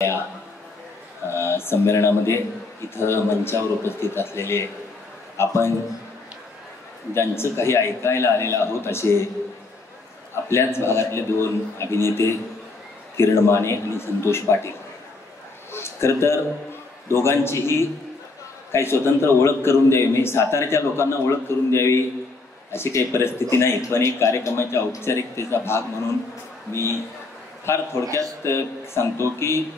या संमेलनामध्ये इथं मंचावर उपस्थित असलेले आपण ज्यांचं काही ऐकायला आलेलं आहोत असे आपल्याच भागातले दोन अभिनेते किरण माने आणि संतोष पाटील. खरं तर दोघांचीही काही स्वतंत्र ओळख करून द्यावी, म्हणजे साताऱ्याच्या लोकांना ओळख करून द्यावी अशी काही परिस्थिती नाही, पण एक कार्यक्रमाच्या औपचारिकतेचा भाग म्हणून मी फार थोडक्यात सांगतो की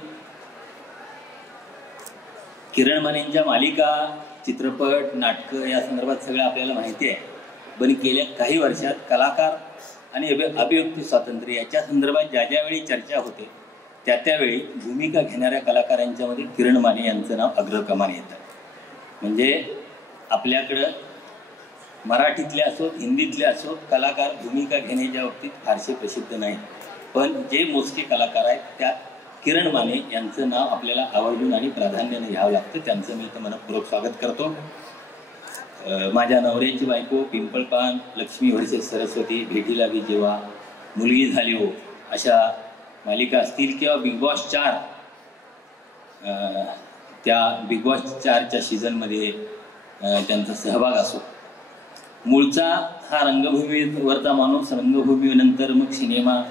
किरण मानेंच्या मालिका, चित्रपट, नाटकं या संदर्भात सगळं आपल्याला माहिती आहे, पण गेल्या काही वर्षात कलाकार आणि अभिव्यक्ती स्वातंत्र्य याच्या संदर्भात ज्यावेळी चर्चा होते त्यावेळी भूमिका घेणाऱ्या कलाकारांच्यामध्ये किरण माने यांचं नाव अग्रक्रमाने येतं. म्हणजे आपल्याकडं मराठीतले असोत, हिंदीतले असोत, कलाकार भूमिका घेण्याच्या बाबतीत फारसे प्रसिद्ध नाहीत, पण जे मोजके कलाकार आहेत त्यात किरण माने यांचं नाव आपल्याला आवर्जून आणि प्राधान्याने घ्यावं लागतं. त्यांचं मी इथं मनपूर्वक स्वागत करतो. माझ्या नवऱ्याची बायको, पिंपळपान, लक्ष्मी व्हर्सेस सरस्वती, भेटी लागी जेव्हा, मुलगी झाली हो, अशा मालिका असतील किंवा बिग बॉस 4, त्या बिग बॉस 4च्या सीझनमध्ये त्यांचा सहभाग असो. मूळचा हा रंगभूमीवरचा माणूस, रंगभूमीनंतर मग सिनेमा,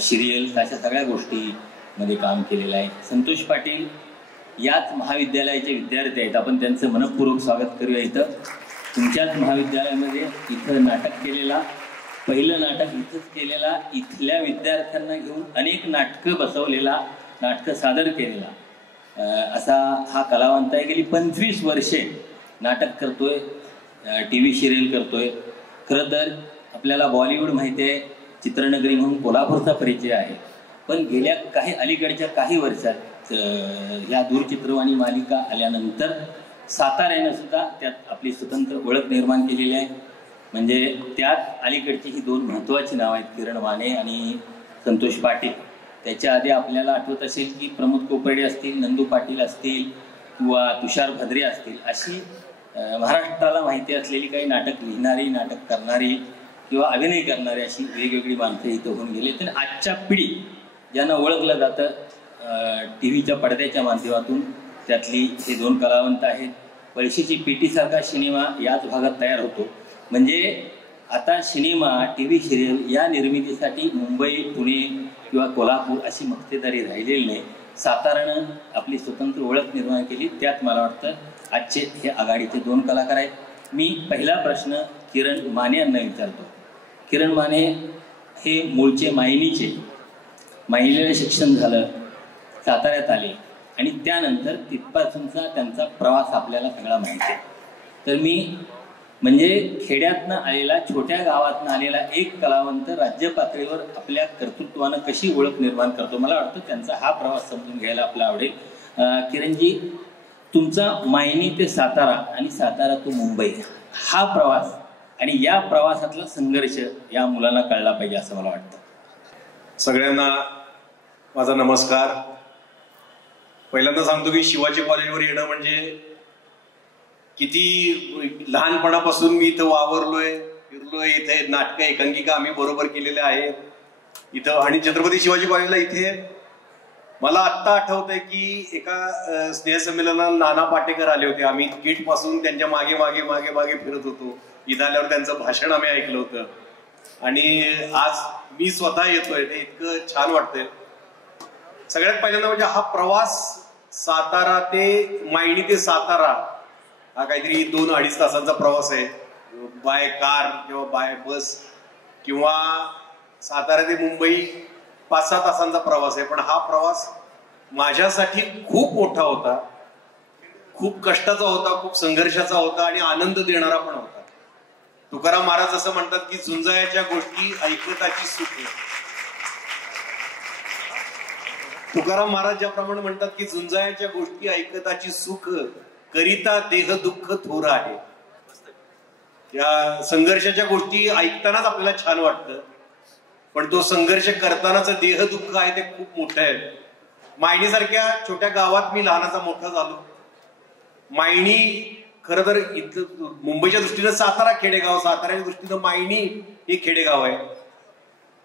सिरियल अशा सगळ्या गोष्टीमध्ये काम केलेलं आहे. संतोष पाटील याच महाविद्यालयाचे विद्यार्थी आहेत. आपण त्यांचं मनपूर्वक स्वागत करूया. इथं तुमच्याच महाविद्यालयामध्ये इथं नाटक केलेला, पहिलं नाटक इथंच केलेला, इथल्या विद्यार्थ्यांना घेऊन अनेक नाटकं बसवलेला, नाटकं सादर केलेला असा हा कलावंत आहे. गेली 25 वर्षे नाटक करतोय, TV सिरियल करतोय. खरं तर आपल्याला बॉलिवूड माहिती आहे, चित्रनगरी म्हणून कोल्हापूरचा परिचय आहे, पण गेल्या अलीकडच्या काही वर्षात ह्या दूरचित्रवाणी मालिका आल्यानंतर साताऱ्यानं सुद्धा त्यात आपली स्वतंत्र ओळख निर्माण केलेली आहे. म्हणजे त्यात अलीकडची ही दोन महत्त्वाची नावं आहेत, किरण माने आणि संतोष पाटील. त्याच्या आधी आपल्याला आठवत असेल की प्रमोद कोपर्डे असतील, नंदू पाटील असतील किंवा तुषार भद्रे असतील, अशी महाराष्ट्राला माहिती असलेली काही नाटक लिहिणारी, नाटक करणारी किंवा अभिनय करणारी अशी वेगवेगळी माणसं इथं होऊन गेली. तर आजच्या पिढी ज्यांना ओळखलं जातं TVच्या पडद्याच्या माध्यमातून, त्यातली हे दोन कलावंत आहेत. पळशीची पेटीसारखा सिनेमा याच भागात तयार होतो. म्हणजे आता सिनेमा, TV सिरियल या निर्मितीसाठी मुंबई, पुणे किंवा कोल्हापूर अशी मक्तेदारी राहिलेली नाही. साताऱ्यानं आपली स्वतंत्र ओळख निर्माण केली. त्यात मला वाटतं आजचे हे आघाडीचे दोन कलाकार आहेत. मी पहिला प्रश्न किरण माने यांना विचारतो. किरण माने हे मूळचे मायनीचे, मायनीला शिक्षण झालं, साताऱ्यात आले आणि त्यानंतर तिथपासूनचा त्यांचा प्रवास आपल्याला सगळा माहिती आहे. तर मी म्हणजे खेड्यातनं आलेला, छोट्या गावातनं आलेला एक कलावंत राज्य पातळीवर आपल्या कर्तृत्वानं कशी ओळख निर्माण करतो, मला वाटतं त्यांचा हा प्रवास समजून घ्यायला आपला आवडेल. किरणजी, तुमचा मायनी ते सातारा आणि सातारा तो मुंबई हा प्रवास आणि या प्रवासातला संघर्ष या मुलांना कळला पाहिजे असं मला वाटतं. सगळ्यांना माझा नमस्कार. पहिल्यांदा सांगतो की शिवाजी कॉलेजवर येणं म्हणजे किती लहानपणापासून मी इथं वावरलोय, फिरलोय. इथे नाटकं, एकांकिका आम्ही बरोबर केलेल्या आहेत इथं. आणि छत्रपती शिवाजी कॉलेजला इथे मला आत्ता आठवतंय की एका स्नेहसंमेलनाला नाना पाटेकर आले होते. आम्ही गेट पासून त्यांच्या मागे मागे मागे मागे फिरत होतो. इथं आल्यावर त्यांचं भाषण आम्ही ऐकलं होतं आणि आज मी स्वतः येतोय, ते इतकं छान वाटतंय. सगळ्यात पहिल्यांदा म्हणजे हा प्रवास सातारा ते मायणी ते सातारा हा काहीतरी 2-2.5 तासांचा प्रवास आहे. बाय कार किंवा बाय बस किंवा सातारा ते मुंबई 5-6 तासांचा प्रवास आहे. पण हा प्रवास माझ्यासाठी खूप मोठा होता, खूप कष्टाचा होता, खूप संघर्षाचा होता आणि आनंद देणारा पण होता. तुकाराम महाराज असं म्हणतात की झुंजायच्या गोष्टी ऐकताची सुख. तुकाराम महाराज ज्याप्रमाणे म्हणतात की झुंजायच्या गोष्टी ऐकताची सुख, करिता देह दुःख थोर आहे. या संघर्षाच्या गोष्टी ऐकतानाच आपल्याला छान वाटतं, पण तो संघर्ष करतानाच देह दुःख आहे ते खूप मोठं आहे. मायणीसारख्या छोट्या गावात मी लहानाचा मोठा झालो. मायणी खरं तर इथं मुंबईच्या दृष्टीनं सातारा खेडेगाव, साताऱ्याच्या दृष्टीनं मायणी हे खेडेगाव आहे.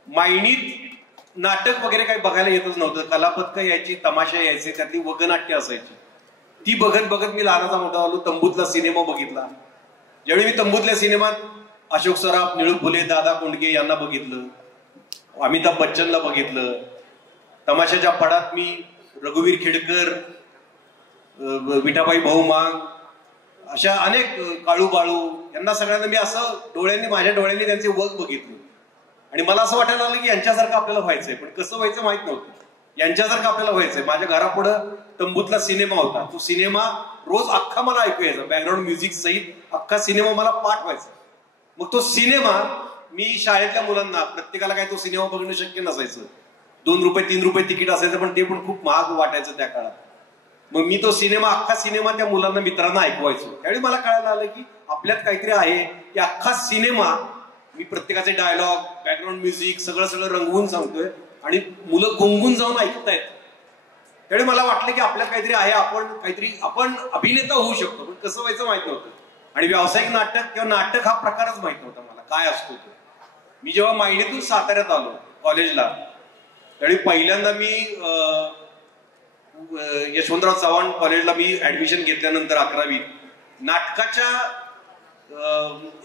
मायणीत नाटक वगैरे काही बघायला येतच नव्हतं. कलापथकं यायची, तमाशा यायचे, त्यातली वगनाट्य असायची. ती बघत बघत मी लहानाचा मोठा आलो. तंबूतला सिनेमा बघितला. ज्यावेळी मी तंबूतल्या सिनेमात अशोक सराफ, निळू फुले, दादा कोंडके यांना बघितलं, अमिताभ बच्चनला बघितलं. तमाशाच्या फडात मी रघुवीर खेडकर, विठाबाई भाऊ मांग, अशा अनेक, काळू बाळू यांना सगळ्यांना मी असं माझ्या डोळ्यांनी त्यांचे वर्क बघितलं. आणि मला असं वाटायला लागलं की यांच्यासारखं आपल्याला व्हायचंय, पण कसं व्हायचं माहित नव्हतं. यांच्यासारखं आपल्याला व्हायचंय. माझ्या घरापुढं तंबूतला सिनेमा होता. तो सिनेमा रोज अख्खा मला ऐकू यायचा, बॅकग्राऊंड म्युझिक सहित अख्खा सिनेमा मला पाठ व्हायचा. मग तो सिनेमा मी शाळेतल्या मुलांना, प्रत्येकाला काय तो सिनेमा बघणं शक्य नसायचं. 2 रुपये 3 रुपये तिकीट असायचं, पण ते पण खूप महाग वाटायचं त्या काळात. मग मी तो सिनेमा, अख्खा सिनेमा त्या मुलांना, मित्रांना ऐकवायचो. त्यावेळी मला कळायला आलं की आपल्यात काहीतरी आहे की अख्खा सिनेमा मी प्रत्येकाचे डायलॉग, बॅकग्राऊंड म्युझिक सगळं रंगवून सांगतोय आणि मुलं गुंगून जाऊन ऐकतायत. त्यावेळी मला वाटलं की आपल्यात काहीतरी आहे, आपण अभिनेता होऊ शकतो, पण कसं व्हायचं माहित नव्हतं. आणि व्यावसायिक नाटक किंवा नाटक हा प्रकारच माहित नव्हता मला काय असतो तो. मी जेव्हा मायणीतून साताऱ्यात आलो कॉलेजला, त्यावेळी पहिल्यांदा मी यशवंतराव चव्हाण कॉलेजला मी ऍडमिशन घेतल्यानंतर 11वीत नाटकाच्या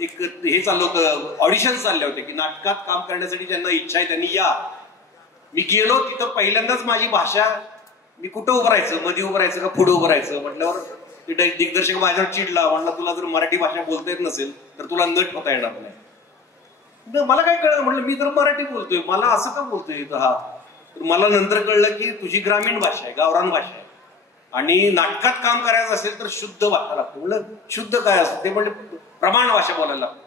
एक हे चाललं होतं, ऑडिशन चालले होते की नाटकात काम करण्यासाठी ज्यांना इच्छा आहे त्यांनी या. मी गेलो तिथं. पहिल्यांदाच माझी भाषा, मी कुठं उभं राहायचं, मध्ये उभं राहायचं का पुढे उभं राहायचं म्हटल्यावर ते दिग्दर्शक माझ्यावर चिडला. म्हणला तुला जर मराठी भाषा बोलता येत नसेल तर तुला नट होता येणार नाही. मला काय कळलं, म्हटलं मी तर मराठी बोलतोय, मला असं का बोलतोय हा. मला नंतर कळलं की तुझी ग्रामीण भाषा आहे, गावरान भाषा आहे, आणि नाटकात काम करायचं असेल तर शुद्ध भाषा लागतो. म्हणलं शुद्ध काय असतं ते, म्हणजे प्रमाण भाषा बोलायला लागतो.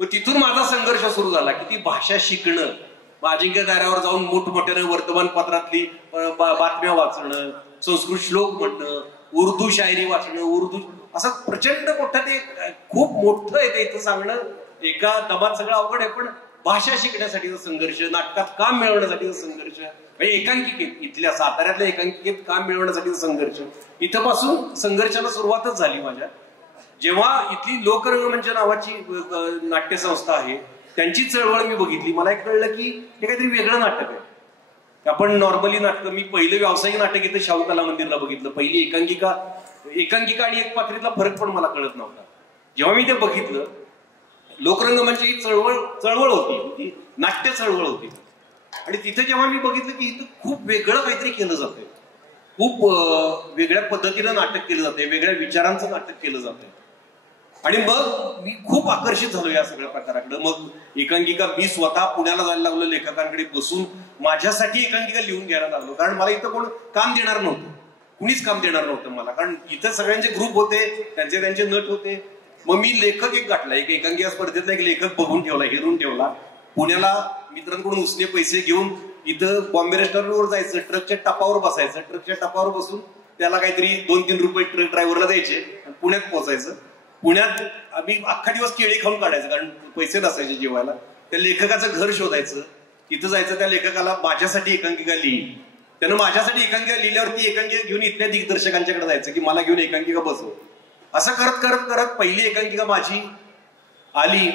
मग तिथून माझा संघर्ष सुरू झाला की ती भाषा शिकणं. अजिंक्य दाऱ्यावर जाऊन मोठमोठ्यानं वर्तमानपत्रातली बातम्या वाचणं, संस्कृत श्लोक म्हणणं, उर्दू शायरी वाचणं, उर्दू असं प्रचंड मोठं, ते खूप मोठं आहे ते इथं सांगणं. एका दमात सगळं अवघड आहे, पण भाषा शिकण्यासाठीचा संघर्ष, नाटकात काम मिळवण्यासाठीचा संघर्ष, एकांकिकेत, इथल्या साताऱ्यातल्या एकांकिकेत काम मिळवण्यासाठीचा संघर्ष, इथपासून संघर्षाला सुरुवातच झाली माझ्या. जेव्हा इथली लोकरंगमंच नावाची नाट्यसंस्था आहे त्यांची चळवळ मी बघितली, मला एक कळलं की हे काहीतरी वेगळं नाटक आहे. आपण नॉर्मली नाटकं, मी पहिलं व्यावसायिक नाटक इथं शाहू कला मंदिरला बघितलं. पहिली एकांकिका आणि एकपात्रीतला फरक पण मला कळत नव्हता. जेव्हा मी ते बघितलं, लोकरंगमंच ही चळवळ होती, नाट्य चळवळ होती. आणि तिथे जेव्हा मी बघितलं की इथं खूप वेगळं काहीतरी केलं जातंय, खूप वेगळ्या पद्धतीनं नाटक केलं जातंय, वेगळ्या विचारांचं नाटक केलं जातंय. आणि मग मी खूप आकर्षित झालो या सगळ्या प्रकाराकडे. मग एकांकिका मी स्वतः पुण्याला जायला लागलो, लेखकांकडे बसून माझ्यासाठी एकांकिका लिहून घ्यायला लागलो. कारण मला इथं कोण काम देणार नव्हतं, कुणीच काम देणार नव्हतं मला, कारण इथं सगळ्यांचे ग्रुप होते, त्यांचे नट होते. मग मी लेखक एक गाठला, एक एकांकिका स्पर्धेतला एक लेखक बघून ठेवला, हिरून ठेवला. पुण्याला मित्रांकडून उसने पैसे घेऊन इथं बॉम्बे रेस्टॉरंटवर जायचं, ट्रकच्या टपावर बसायचं, ट्रकच्या टपावर बसून त्याला काहीतरी 2-3 रुपये ट्रक ड्रायव्हरला द्यायचे आणि पुण्यात पोहोचायचं. पुण्यात आम्ही अख्खा दिवस केळी खाऊन काढायचं, कारण पैसे नसायचे जेवायला. त्या लेखकाचं घर शोधायचं, तिथं जायचं, त्या लेखकाला माझ्यासाठी एकांकिका लिही. त्यानं माझ्यासाठी एकांकिका लिहिल्यावर ती एकांकिका घेऊन इथल्या दिग्दर्शकांच्याकडे जायचं की मला घेऊन एकांकिका बसव. असं करत करत करत पहिली एकांकिका माझी आली.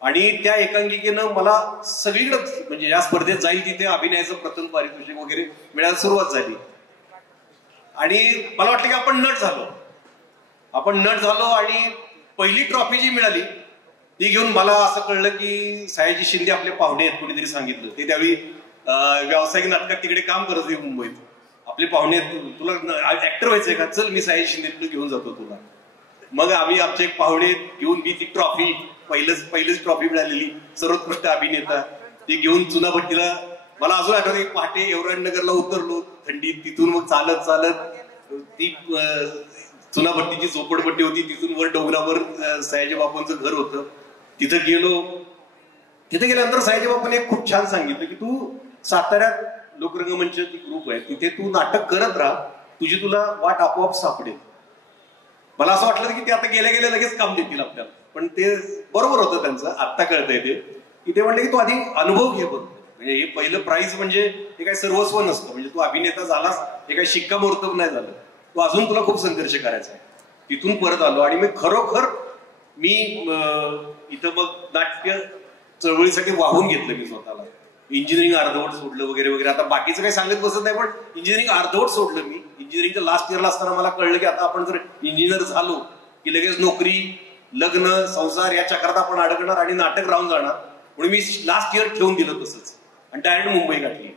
आणि त्या एकांकिकेनं मला सगळीकडे, म्हणजे या स्पर्धेत जाईल तिथे अभिनयाचं प्रथम पारितोषिक वगैरे मिळायला सुरुवात झाली. आणि मला वाटलं की आपण नट झालो. आणि पहिली ट्रॉफी जी मिळाली ती घेऊन मला असं कळलं की सयाजी शिंदे आपले पाहुणे आहेत, कुणीतरी सांगितलं. ते त्यावेळी व्यावसायिक नाटकात तिकडे काम करत होते मुंबईत. आपले पाहुणे, तुला ऍक्टर व्हायचंय का, चल मी सयाजी शिंदे घेऊन जातो तुला. मग आम्ही आमचे एक पाहुणे घेऊन मी ती ट्रॉफी, पहिलीच ट्रॉफी मिळालेली, सर्वोत्कृष्ट अभिनेता, ते घेऊन चुनाभट्टीला, मला अजून आठवतं की पहाटे एवरानगरला उतरलो थंडीत. तिथून मग चालत ती चुनाभट्टीची झोपडपट्टी होती, तिथून वर डोंगरावर सयाजी बापूंचं घर होतं. तिथं गेलो. तिथे गेल्यानंतर सयाजी बापूने एक खूप छान सांगितलं की तू साताऱ्यात लोकरंगमंच ग्रुप आहे, तिथे तू नाटक करत राहा, तुला वाट आपोआप सापडेल. मला असं वाटलं की ते आता गेल्या गेल्या लगेच काम देतील आपल्याला, पण ते बरोबर होतं त्यांचं. आत्ता कळतंय ते की ते म्हणले की तू आधी अनुभव घे बरोबर. म्हणजे हे पहिलं प्राइज म्हणजे हे काही सर्वस्व नसतं. म्हणजे तू अभिनेता झालास हे काही शिक्कामोर्तब नाही झालं, तू अजून तुला खूप संघर्ष करायचा आहे. तिथून परत आलो आणि मी खरोखर इथं मग नाट्य चळवळीसाठी वाहून घेतलं मी स्वतःला. इंजिनिअरिंग अर्धवट सोडलं वगैरे वगैरे. आता बाकीचं काही सांगत बसत नाही, पण इंजिनिअरिंग अर्धवट सोडलं मी. इंजिनिअरिंगच्या लास्ट इयरला असताना मला कळलं की आता आपण जर इंजिनियर झालो की लगेच नोकरी, लग्न, संसार या चक्रात आपण अडकणार आणि नाटक राहून जाणार. म्हणून मी लास्ट इयर ठेवून दिलं तसंच आणि डायरेक्ट मुंबई गाठली.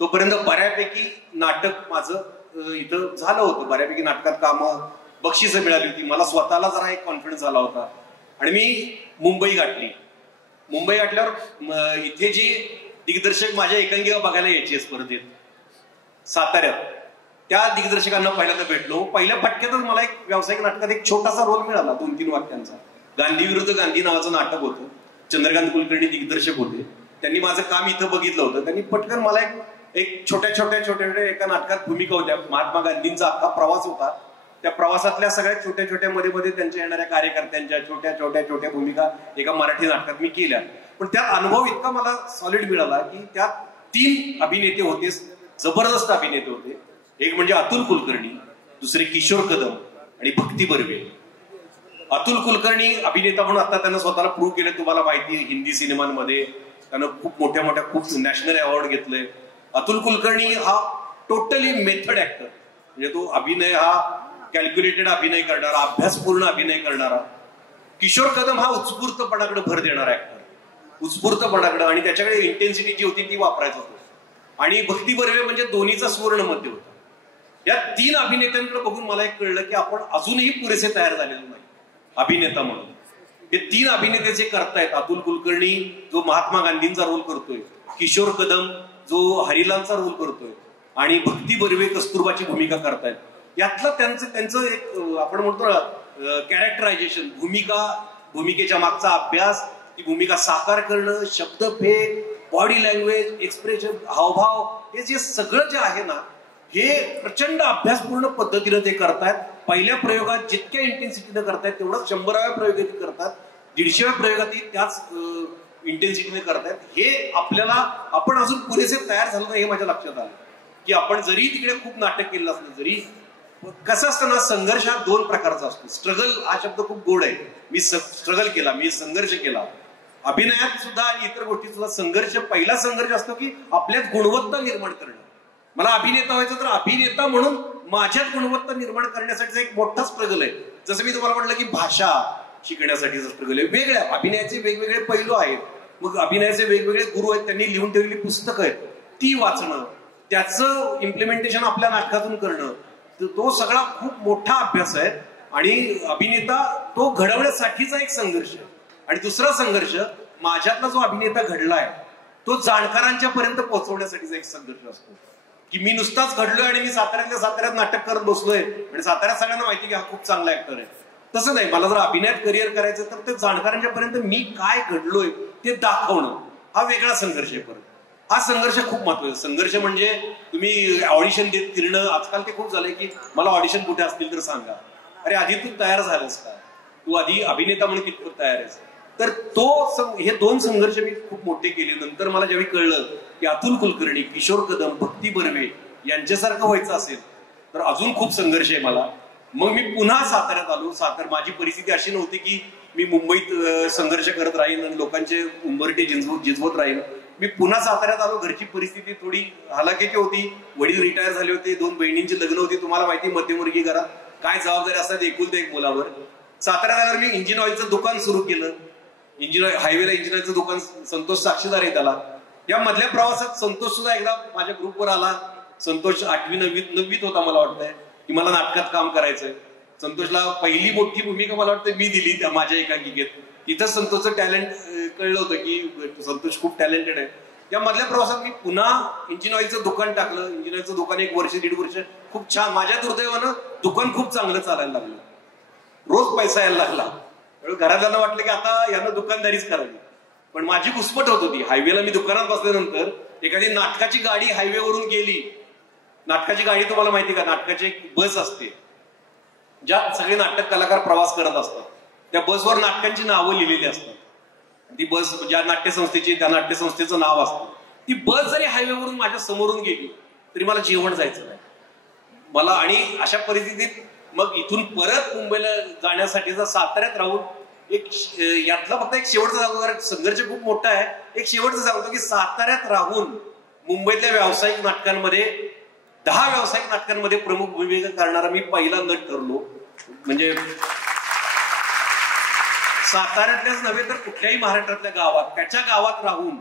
तोपर्यंत बऱ्यापैकी नाटक माझं इथं झालं होतं, बऱ्यापैकी नाटकात कामं, बक्षिसं मिळाली होती. मला स्वतःला जरा एक कॉन्फिडन्स झाला होता आणि मी मुंबई गाठली. मुंबई गाठल्यावर इथे जे दिग्दर्शक माझ्या एकांकिका बघायला यायचे स्पर्धेत साताऱ्यात, त्या दिग्दर्शकांना पहिल्यांदा भेटलो. पहिल्या फटक्यातच मला एक व्यावसायिक नाटकात एक छोटासा रोल मिळाला 2-3 वाक्यांचा. गांधी विरुद्ध गांधी नावाचं नाटक होतं. चंद्रकांत कुलकर्णी दिग्दर्शक होते. त्यांनी माझं काम इथं बघितलं होतं. त्यांनी पटकन मला एक छोट्या एका नाटकात भूमिका होत्या. महात्मा गांधींचा अख्खा प्रवास होता. त्या प्रवासातल्या सगळ्या छोट्या मध्ये त्यांच्या येणाऱ्या कार्यकर्त्यांच्या छोट्या भूमिका एका मराठी नाटकात मी केल्या. पण त्यात अनुभव इतका मला सॉलिड मिळाला की त्यात 3 अभिनेते होते, जबरदस्त अभिनेते होते. एक म्हणजे अतुल कुलकर्णी, दुसरे किशोर कदम आणि भक्ती बर्वे. अतुल कुलकर्णी अभिनेता म्हणून आता त्यांना स्वतःला प्रूव्ह केलं. तुम्हाला माहिती आहे, हिंदी सिनेमांमध्ये त्यानं खूप मोठ्या खूप नॅशनल अवॉर्ड घेतले. अतुल कुलकर्णी हा टोटली मेथड ऍक्टर, म्हणजे तो अभिनय हा कॅल्क्युलेटेड अभिनय करणारा, अभ्यासपूर्ण अभिनय करणारा. किशोर कदम हा उत्स्फूर्तपणाकडे भर देणारा ऍक्टर, उत्स्फूर्तपणाकडे, आणि त्याच्याकडे इंटेन्सिटी जी होती ती वापरायचा होतो. आणि भक्ती बर्वे म्हणजे दोन्हीचा सुवर्ण मध्य होता. या 3 अभिनेत्यांकडे बघून मला एक कळलं की आपण अजूनही पुरेसे तयार झालेलो नाही अभिनेता म्हणून. हे 3 अभिनेते जे करतायत, अतुल कुलकर्णी जो महात्मा गांधींचा रोल करतोय, किशोर कदम जो हरिलालचा रोल करतोय, आणि भक्ती बर्वे कस्तुरबाची भूमिका करतायत, यातलं त्यांचं एक आपण म्हणतो कॅरेक्टरायझेशन, भूमिकेच्या मागचा अभ्यास, ती भूमिका साकार करणं, शब्दफेक, बॉडी लँग्वेज, एक्सप्रेशन, हावभाव, हे जे सगळं जे आहे ना, हे प्रचंड अभ्यासपूर्ण पद्धतीनं ते करतायत. पहिल्या प्रयोगात जितक्या इंटेन्सिटीनं करतायत तेवढं 100व्या प्रयोगात करतात, 150व्या प्रयोगात त्याच इंटेन्सिटीने करतायत. हे आपण अजून पुरेसे तयार झालो नाही हे माझ्या लक्षात आलं. की आपण जरी तिकडे खूप नाटक केलं असलं, जरी कसं असतं ना, संघर्ष हा 2 प्रकारचा असतो. स्ट्रगल हा शब्द खूप गोड आहे. मी स्ट्रगल केला, मी संघर्ष केला. अभिनयात सुद्धा आणि इतर गोष्टीत सुद्धा संघर्ष, पहिला संघर्ष असतो की आपल्यात गुणवत्ता निर्माण करणं. मला अभिनेता व्हायचं, तर अभिनेता म्हणून माझ्यात गुणवत्ता निर्माण करण्यासाठी एक मोठा स्ट्रगल आहे. जसं मी तुम्हाला म्हटलं की भाषा शिकण्यासाठीचं स्ट्रगल आहे. वेगळ्या अभिनयाचे वेगवेगळे पैलू आहेत. मग अभिनयाचे वेगवेगळे गुरु आहेत, त्यांनी लिहून ठेवलेली पुस्तकं आहेत, ती वाचणं, त्याचं इम्प्लिमेंटेशन आपल्या नाटकातून करणं, तो सगळा खूप मोठा अभ्यास आहे. आणि अभिनेता तो घडवण्यासाठीचा एक संघर्ष आहे. आणि दुसरा संघर्ष, माझ्यातला जो अभिनेता घडलाय तो जाणकारांच्या पर्यंत पोहोचवण्यासाठीचा एक संघर्ष असतो. की मी नुसताच घडलोय आणि मी साताऱ्यात नाटक करत बसलोय आणि साताऱ्यात सगळ्यांना माहिती की हा खूप चांगला ऍक्टर आहे, तसं नाही. मला जर अभिनयात करिअर करायचं तर ते जाणकारांच्या पर्यंत मी काय घडलोय ते दाखवणं, हा वेगळा संघर्ष आहे. परत हा संघर्ष खूप महत्वाचा. संघर्ष म्हणजे तुम्ही ऑडिशन देत फिरणं, आजकाल ते खूप झालंय की मला ऑडिशन कुठे असतील तर सांगा. अरे आधी तू तयार झालास का, तू आधी अभिनेता म्हणून कितपत तयार आहेस. तर हे 2 संघर्ष मी खूप मोठे केले. नंतर मला ज्यावेळी कळलं की अतुल कुलकर्णी, किशोर कदम, भक्ती बर्वे यांच्यासारखं व्हायचं असेल तर अजून खूप संघर्ष आहे मला. मग मी पुन्हा साताऱ्यात आलो. माझी परिस्थिती अशी नव्हती की मी मुंबईत संघर्ष करत राहीन आणि लोकांचे उंबरटे जिजवत राहीन. मी पुन्हा साताऱ्यात आलो. घरची परिस्थिती थोडी हलाखीची होती. वडील रिटायर झाले होते, 2 बहिणींची लग्न होती. तुम्हाला माहिती, मध्यमवर्गीय घरात काय जबाबदारी असतात एकुलत्या एक मुलावर. साताऱ्यात आल्यावर मी इंजिन ऑइलचं दुकान सुरू केलं. हायवेला इंजिन ऑइलचं दुकान, संतोष साक्षीदार आहे त्याला. या मधल्या प्रवासात संतोष सुद्धा एकदा माझ्या ग्रुपवर आला. संतोष 8वी-9वीत होता मला वाटतंय, की मला नाटकात काम करायचंय. संतोषला पहिली मोठी भूमिका मला वाटतं मी दिली त्या माझ्या एकांकिकेत. तिथं संतोषचं टॅलेंट कळलं होतं की संतोष खूप टॅलेंटेड आहे. या मधल्या प्रवासात मी पुन्हा इंजिन ऑइलचं दुकान टाकलं. इंजिन ऑइलचं दुकान 1 वर्ष 1.5 वर्ष खूप छान, माझ्या दुर्दैवानं दुकान खूप चांगलं चालायला लागलं. रोज पैसा यायला लागला. घरातल्यांना वाटलं की आता यानं दुकानदारीच करावी. पण माझी घुसपट होत होती. हायवेला मी दुकानात बसल्यानंतर एखादी नाटकाची गाडी हायवेवरून गेली. नाटकाची गाडी तुम्हाला माहिती का, नाटकाची एक बस असते ज्यात सगळे नाटक कलाकार प्रवास करत असतात. त्या बसवर नाटकांची नावं लिहिलेली असतात. ती बस ज्या नाट्यसंस्थेची, त्या नाट्यसंस्थेचं नाव असतं. ती बस जरी हायवेवरून माझ्या समोरून गेली तरी मला जेवण जायचं नाही मला. आणि अशा परिस्थितीत मग इथून परत मुंबईला जाण्यासाठी जर साताऱ्यात राहून यातला फक्त एक शेवटचं सांगतो, कारण संघर्ष खूप मोठा आहे. एक शेवटचं सांगतो की साताऱ्यात राहून मुंबईतल्या व्यावसायिक नाटकांमध्ये 10 व्यावसायिक नाटकांमध्ये प्रमुख भूमिका करणारा मी पहिला नट ठरलो. म्हणजे साताऱ्यातल्याच नव्हे तर कुठल्याही महाराष्ट्रातल्या गावात, त्याच्या गावात राहून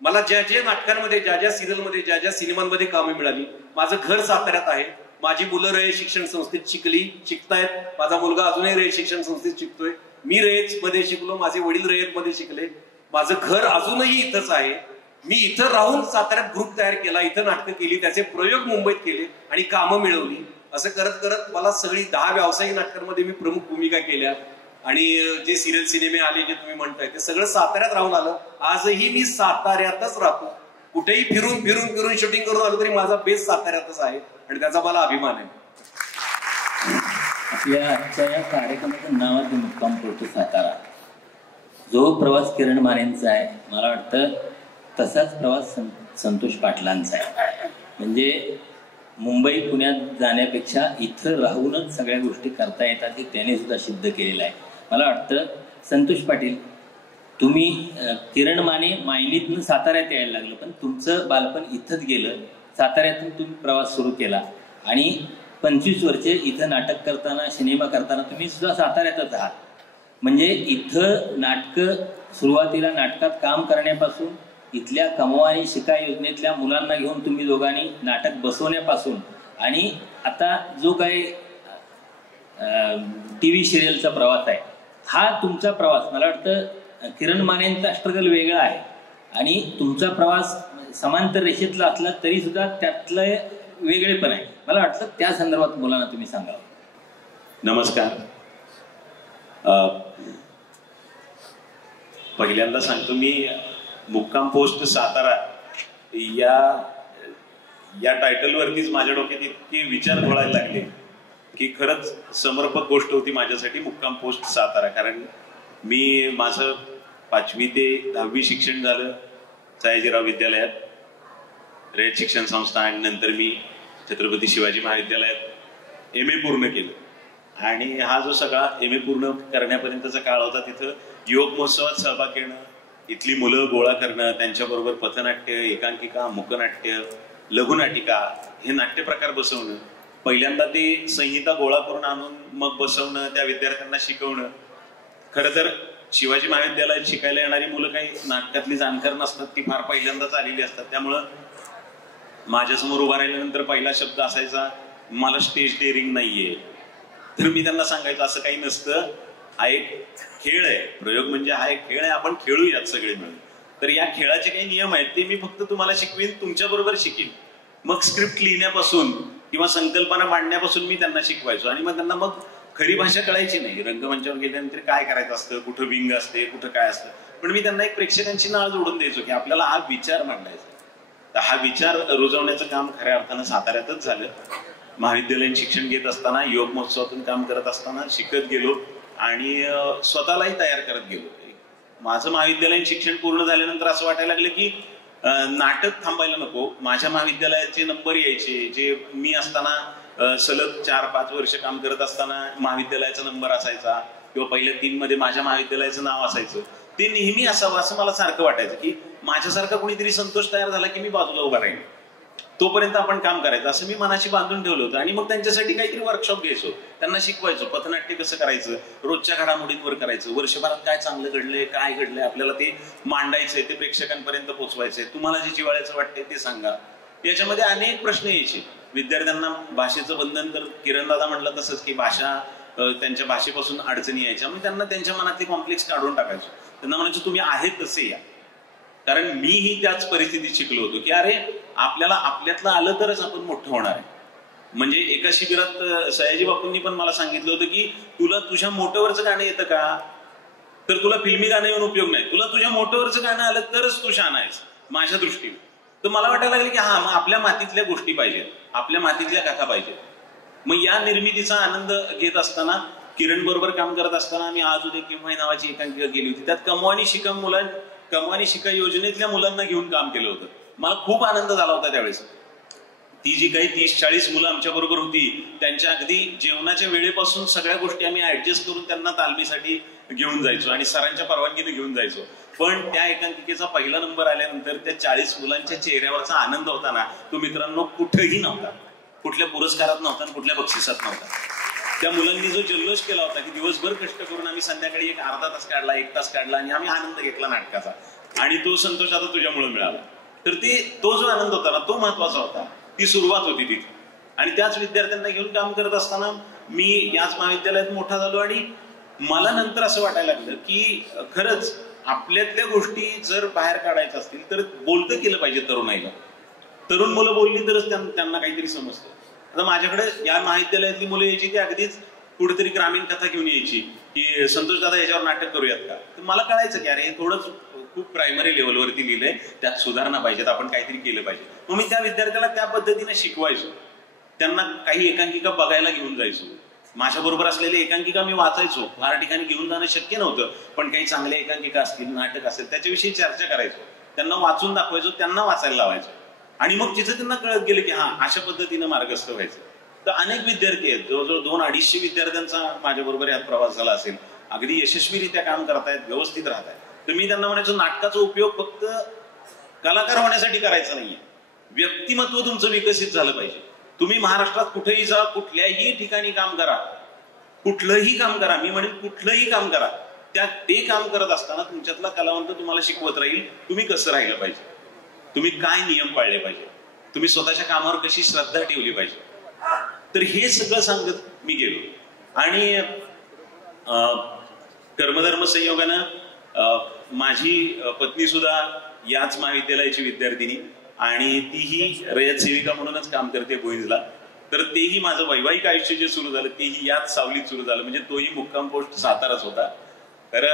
मला ज्या ज्या नाटकांमध्ये, ज्या ज्या सिरियलमध्ये, ज्या ज्या सिनेमांमध्ये कामं मिळाली. माझं घर साताऱ्यात आहे. माझी मुलं रयत शिक्षण संस्थेत शिकतायत. माझा मुलगा अजूनही रयत शिक्षण संस्थेत शिकतोय. मी रयत मध्ये शिकलो, माझे वडील रयत मध्ये शिकले. माझं घर अजूनही इथंच आहे. मी इथं राहून साताऱ्यात ग्रुप तयार केला, इथं नाटकं केली, त्याचे प्रयोग मुंबईत केले आणि कामं मिळवली. असं करत करत मला सगळी 10 व्यावसायिक नाटकांमध्ये मी प्रमुख भूमिका केल्या. आणि जे सिरियल सिनेमे आले जे तुम्ही म्हणताय ते सगळं साताऱ्यात राहून आलं. आजही मी साताऱ्यातच राहतो. कुठेही फिरून फिरून फिरून शूटिंग करून आलो तरी माझा बेस साताऱ्यातच आहे आणि त्याचा मला अभिमान आहे. आपल्या आजच्या या कार्यक्रमाचं नाव आहे मुक्काम पोस्ट सातारा. जो प्रवास किरण मानेंचा आहे, मला वाटतं तसाच प्रवास संतोष पाटलांचा आहे. म्हणजे मुंबई पुण्यात जाण्यापेक्षा इथं राहूनच सगळ्या गोष्टी करता येतात हे त्याने सुद्धा सिद्ध केलेलं आहे. मला वाटतं संतोष पाटील, तुम्ही किरण माने मायनीतून साताऱ्यात यायला लागलं, पण तुमचं बालपण इथंच गेलं. साताऱ्यातून तुम्ही प्रवास सुरू केला आणि 25 वर्षे इथं नाटक करताना, सिनेमा करताना तुम्ही सुद्धा साताऱ्यातच आहात. म्हणजे इथं नाटकं, सुरुवातीला नाटकात काम करण्यापासून, इथल्या कमवा आणि शिका योजनेतल्या मुलांना घेऊन तुम्ही दोघांनी नाटक बसवण्यापासून आणि आता जो काही TV सिरियलचा प्रवास आहे, हा तुमचा प्रवास, मला वाटतं किरण मानेंचा स्ट्रगल वेगळा आहे आणि तुमचा प्रवास समांतर रेषेतला असला तरी सुद्धा त्यातलं वेगळेपण आहे. मला वाटतं त्या संदर्भात मुलांना तुम्ही सांगावं. नमस्कार. पहिल्यांदा सांगतो, मी मुक्काम पोस्ट सातारा या टायटलवरतीच माझ्या डोक्यात इतके विचार घोळायला लागले की खरंच समर्पक गोष्ट होती माझ्यासाठी मुक्काम पोस्ट सातारा. कारण मी माझं 5वी ते 10वी शिक्षण झालं सयाजीराव विद्यालयात, रयत शिक्षण संस्था, आणि नंतर मी छत्रपती शिवाजी महाविद्यालयात MA पूर्ण केलं. आणि हा जो सगळा MA पूर्ण करण्यापर्यंतचा काळ होता, तिथं युवक महोत्सवात सहभाग घेणं, इथली मुलं गोळा करणं, त्यांच्याबरोबर पथनाट्य, एकांकिका, मुकनाट्य, लघुनाटिका हे नाट्यप्रकार बसवणं, पहिल्यांदा ते संहिता गोळा करून आणून मग बसवणं, त्या विद्यार्थ्यांना शिकवणं. खरं तर शिवाजी महाविद्यालयात शिकायला येणारी मुलं काही नाटकातली जाणकार नसतात, ती फार पहिल्यांदाच आलेली असतात. त्यामुळं माझ्यासमोर उभा राहिल्यानंतर पहिला शब्द असायचा, मला स्टेज डेअरिंग नाहीये. तर मी त्यांना सांगायचं असं काही नसतं, हा एक खेळ आहे, प्रयोग म्हणजे हा एक खेळ आहे, आपण खेळूयात सगळे मिळून. तर या खेळाचे काही नियम आहेत ते मी फक्त तुम्हाला शिकवीन, तुमच्या बरोबर शिकेन. मग स्क्रिप्ट लिहिण्यापासून किंवा संकल्पना मांडण्यापासून मी त्यांना शिकवायचो. आणि मग त्यांना मग खरी भाषा कळायची नाही. रंगमंचावर गेल्यानंतर काय करायचं असतं, कुठं विंग असते, कुठं काय असतं. पण मी त्यांना एक प्रेक्षकांची नाळ जोडून द्यायचो की आपल्याला हा विचार मांडायचा. तर हा विचार रुजवण्याचं काम खऱ्या अर्थानं साताऱ्यातच झालं. महाविद्यालयीन शिक्षण घेत असताना, युवक महोत्सवातून काम करत असताना शिकत गेलो आणि स्वतःलाही तयार करत गेलो. माझं महाविद्यालयीन शिक्षण पूर्ण झाल्यानंतर असं वाटायला लागलं की नाटक थांबायला नको. माझ्या महाविद्यालयाचे नंबर यायचे, जे मी असताना सलग 4-5 वर्ष काम करत असताना महाविद्यालयाचा नंबर असायचा किंवा पहिल्या 3 मध्ये माझ्या महाविद्यालयाचं नाव असायचं, ते नेहमी असावं असं मला सारखं वाटायचं की माझ्यासारखा कोणीतरी संतोष तयार झाला की मी बाजूला उभा राहील, तोपर्यंत आपण काम करायचं असं मी मनाशी बांधून ठेवलं होतं. आणि मग त्यांच्यासाठी काहीतरी वर्कशॉप घ्यायचो, त्यांना शिकवायचो पथनाट्य कसं करायचं, रोजच्या घडामोडींवर करायचं, वर्षभरात काय चांगलं घडलंय, काय घडलंय, आपल्याला ते मांडायचंय, ते प्रेक्षकांपर्यंत पोहोचवायचंय. तुम्हाला जे जिव्हाळ्याचं वाटतंय ते सांगा. याच्यामध्ये अनेक प्रश्न यायचे. विद्यार्थ्यांना भाषेचं बंधन, तर किरण दादा म्हटलं तसंच की भाषा, त्यांच्या भाषेपासून अडचणी यायच्या. मग त्यांना त्यांच्या मनातले कॉम्प्लेक्स काढून टाकायचो. त्यांना म्हणायचो तुम्ही आहेत तसे या. कारण मीही त्याच परिस्थितीत शिकलो होतो की अरे आपल्याला आपल्यातलं आलं तरच आपण मोठं होणार आहे. म्हणजे एका शिबिरात सयाजी बापूंनी पण मला सांगितलं होतं की तुला तुझ्या मोठ्यावरचं गाणं येतं का, तर तुला फिल्मी गाणं येऊन उपयोग नाही, तुला तुझ्या मोठ्यावरचं गाणं आलं तरच तू शहाणा आहेस माझ्या दृष्टीने. तर मला वाटायला लागलं की हा, मग आपल्या मातीतल्या गोष्टी पाहिजेत, आपल्या मातीतल्या कथा पाहिजेत. मग या निर्मितीचा आनंद घेत असताना, किरण बरोबर काम करत असताना आम्ही आज उद्या केव्हा नावाची एकांकिका केली होती. त्यात कमवा आणि शिका योजनेतल्या मुलांना घेऊन काम केलं होतं. मला खूप आनंद झाला होता त्यावेळेस. ती जी काही 30-40 मुलं आमच्या बरोबर होती त्यांच्या अगदी जेवणाच्या वेळेपासून सगळ्या गोष्टी आम्ही ऍडजस्ट करून त्यांना तालमीसाठी घेऊन जायचो आणि सरांच्या परवानगीने घेऊन जायचो. पण त्या एकांकिकेचा पहिला नंबर आल्यानंतर त्या 40 मुलांच्या चेहऱ्यावरचा आनंद होता ना, तो मित्रांनो कुठेही नव्हता. कुठल्या पुरस्कारात नव्हता, कुठल्या बक्षिसात नव्हता. त्या मुलांनी जो जल्लोष केला होता की दिवसभर कष्ट करून आम्ही संध्याकाळी एक अर्धा तास काढला, 1 तास काढला आणि आम्ही आनंद घेतला नाटकाचा, आणि तो संतोष आता तुझ्यामुळे मिळाला. तर तो जो आनंद होता ना, तो महत्वाचा होता. ती सुरुवात होती तिथे. आणि त्याच विद्यार्थ्यांना घेऊन काम करत असताना मी याच महाविद्यालयात मोठा झालो आणि मला नंतर असं वाटायला लागलं की खरंच आपल्यातल्या गोष्टी जर बाहेर काढायच्या असतील तर बोलतं केलं पाहिजे तरुणाईला. तरुण मुलं बोलली तरच त्यांना काहीतरी समजतं. आता माझ्याकडे या महाविद्यालयातली मुलं यायची ती अगदीच कुठेतरी ग्रामीण कथा घेऊन यायची की संतोष दादा याच्यावर नाटक करूयात का. तर मला कळायचं की अरे हे थोडंच खूप प्रायमरी लेवलवरती लिहिलंय, त्यात सुधारणा पाहिजेत, आपण काहीतरी केलं पाहिजे. मग मी त्या विद्यार्थ्याला त्या पद्धतीने शिकवायचो. त्यांना काही एकांकिका बघायला घेऊन जायचो. माझ्या बरोबर असलेले एकांकिका मी वाचायचो. फार ठिकाणी घेऊन जाणं शक्य नव्हतं, पण काही चांगल्या एकांकिका असतील, नाटक असेल, त्याच्याविषयी चर्चा करायचो. त्यांना वाचून दाखवायचो, त्यांना वाचायला लावायचो. आणि मग तिचं त्यांना कळत गेलं की हा अशा पद्धतीनं मार्गस्थ व्हायचं. तर अनेक विद्यार्थी आहेत, जवळजवळ 200-250 विद्यार्थ्यांचा माझ्या बरोबर यात प्रवास झाला असेल. अगदी यशस्वीरित्या काम करतायत, व्यवस्थित राहत आहेत. तर मी त्यांना म्हणायचो नाटकाचा उपयोग फक्त कलाकार होण्यासाठी करायचा नाहीये, व्यक्तिमत्व तुमचं विकसित झालं पाहिजे. तुम्ही महाराष्ट्रात कुठेही जा, कुठल्याही ठिकाणी काम करा, कुठलंही काम करा, मी म्हणेन कुठलंही काम करा, ते काम करत असताना तुमच्यातला कलावंत तुम्हाला शिकवत राहील तुम्ही कसं राहिलं पाहिजे, तुम्ही काय नियम पाळले पाहिजे, तुम्ही स्वतःच्या कामावर कशी श्रद्धा ठेवली पाहिजे. तर हे सगळं सांगत मी गेलो. आणि कर्मधर्म संयोगानं माझी पत्नी सुद्धा याच महाविद्यालयाची विद्यार्थिनी आणि तीही रयत सेविका म्हणूनच काम करते भुईंजला. तर तेही माझं वैवाहिक आयुष्य जे सुरू झालं तेही याच सावलीत सुरू झालं. म्हणजे तोही मुक्काम पोस्ट साताराच होता. तर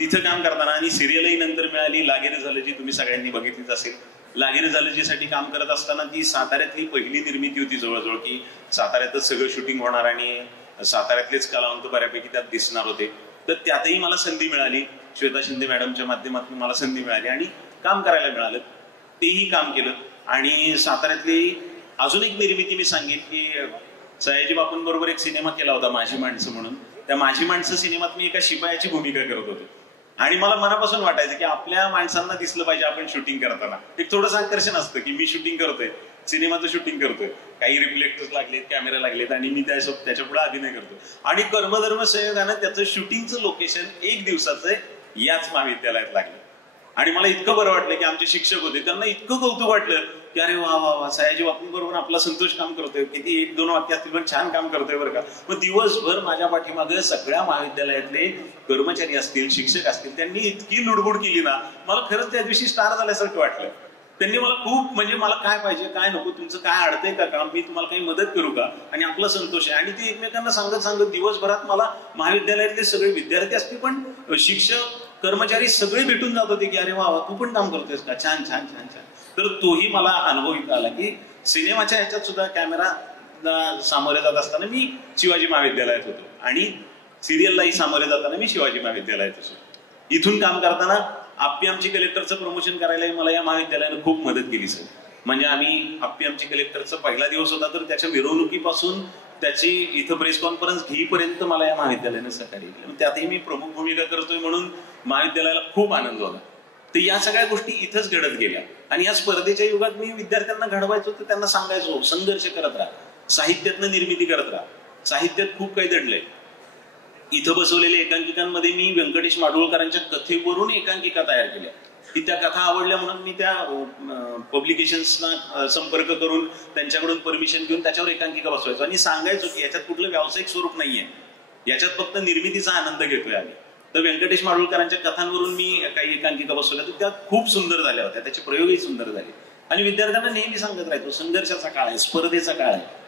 तिथं काम करताना आणि सिरियलही नंतर मिळाली लागेरे झालं, जी तुम्ही सगळ्यांनी बघितलीच असेल. लागेरे झालं जीसाठी काम करत असताना ती साताऱ्यातली पहिली निर्मिती होती जवळजवळ, की साताऱ्यातच सगळं शूटिंग होणार आणि साताऱ्यातलेच कलावंत बऱ्यापैकी त्यात दिसणार होते. तर त्यातही मला संधी मिळाली. श्वेता शिंदे मॅडमच्या माध्यमातून मला संधी मिळाली आणि काम करायला मिळालं. तेही काम केलं. आणि साताऱ्यातली अजून एक निर्मिती मी सांगेन की सयाजी बापूंबरोबर एक सिनेमा केला होता माझी माणसं म्हणून. त्या माझी माणसं सिनेमात मी एका शिपायाची भूमिका करत होतो आणि मला मनापासून वाटायचं की आपल्या माणसांना दिसलं पाहिजे आपण शूटिंग करताना. एक थोडंसं आकर्षण असतं की मी शूटिंग करतोय, सिनेमाचं शूटिंग करतोय, काही रिफ्लेक्टर्स लागलेत, कॅमेरा लागलेत आणि मी त्याच्या पुढे अभिनय करतो. आणि कर्मधर्म संयोगानं त्याचं शूटिंगचं लोकेशन 1 दिवसाचं याच महाविद्यालयात लागलं. आणि मला इतकं बरं वाटलं की आमचे शिक्षक होते, त्यांना इतकं कौतुक वाटलं की अरे वा वा वा, सयाजी बापूंबरोबर आपला संतोष काम करतोय, किती 1-2 वाक्य असतील पण छान काम करतोय बरं का. मग दिवसभर माझ्या पाठीमागं सगळ्या महाविद्यालयातले कर्मचारी असतील, शिक्षक असतील, त्यांनी इतकी लुडबुड केली ना, मला खरंच त्या दिवशी स्टार झाल्यासारखं वाटलं. त्यांनी मला खूप, म्हणजे मला काय पाहिजे, काय नको, तुमचं काय अडतंय का काम, मी तुम्हाला काही मदत करू का, आणि आपला संतोष आहे. आणि ते एकमेकांना सांगत दिवसभरात मला महाविद्यालयातले सगळे विद्यार्थी असतील पण शिक्षक, कर्मचारी सगळे भेटून जात होते की अरे वा, तू पण काम करतोयस का, छान छान छान छान. तर तोही मला अनुभव इथं आला की सिनेमाच्या ह्याच्यात सुद्धा कॅमेरा सामोरे जात असताना मी शिवाजी महाविद्यालयात होतो आणि सिरियललाही सामोरे जाताना मी शिवाजी महाविद्यालयात होतो. इथून काम करताना आप्पी आमची कलेक्टरचं प्रमोशन करायलाही मला या महाविद्यालयानं खूप मदत केली सर. म्हणजे आम्ही आप्पी आमची कलेक्टरचा पहिला दिवस होता तर त्याच्या मिरवणुकीपासून त्याची इथं प्रेस कॉन्फरन्स घेईपर्यंत मला या महाविद्यालयानं सहकार्य केलं. त्यातही मी प्रमुख भूमिका करतोय म्हणून महाविद्यालयाला खूप आनंद होता. तर या सगळ्या गोष्टी इथंच घडत गेल्या. आणि या स्पर्धेच्या युगात मी विद्यार्थ्यांना घडवायचो तर त्यांना सांगायचो संघर्ष करत राहा, साहित्यातनं निर्मिती करत राहा, साहित्यात खूप काही दडलंय. इथं बसवलेल्या एकांकिकांमध्ये मी व्यंकटेश माडगूळकरांच्या कथेवरून एकांकिका तयार केल्या. ती त्या कथा आवडल्या म्हणून मी त्या पब्लिकेशन्सना संपर्क करून त्यांच्याकडून परमिशन घेऊन त्याच्यावर एकांकिका बसवायचो आणि सांगायचो की याच्यात कुठलं व्यावसायिक स्वरूप नाहीये, याच्यात फक्त निर्मितीचा आनंद घेतोय आम्ही. तर व्यंकटेश माडगूळकरांच्या कथांवरून मी काही एकांकिका बसवल्या, तर त्या खूप सुंदर झाल्या होत्या, त्याचे प्रयोगही सुंदर झाले. आणि विद्यार्थ्यांना नेहमी सांगत राहतो संघर्षाचा काळ आहे, स्पर्धेचा काळ आहे,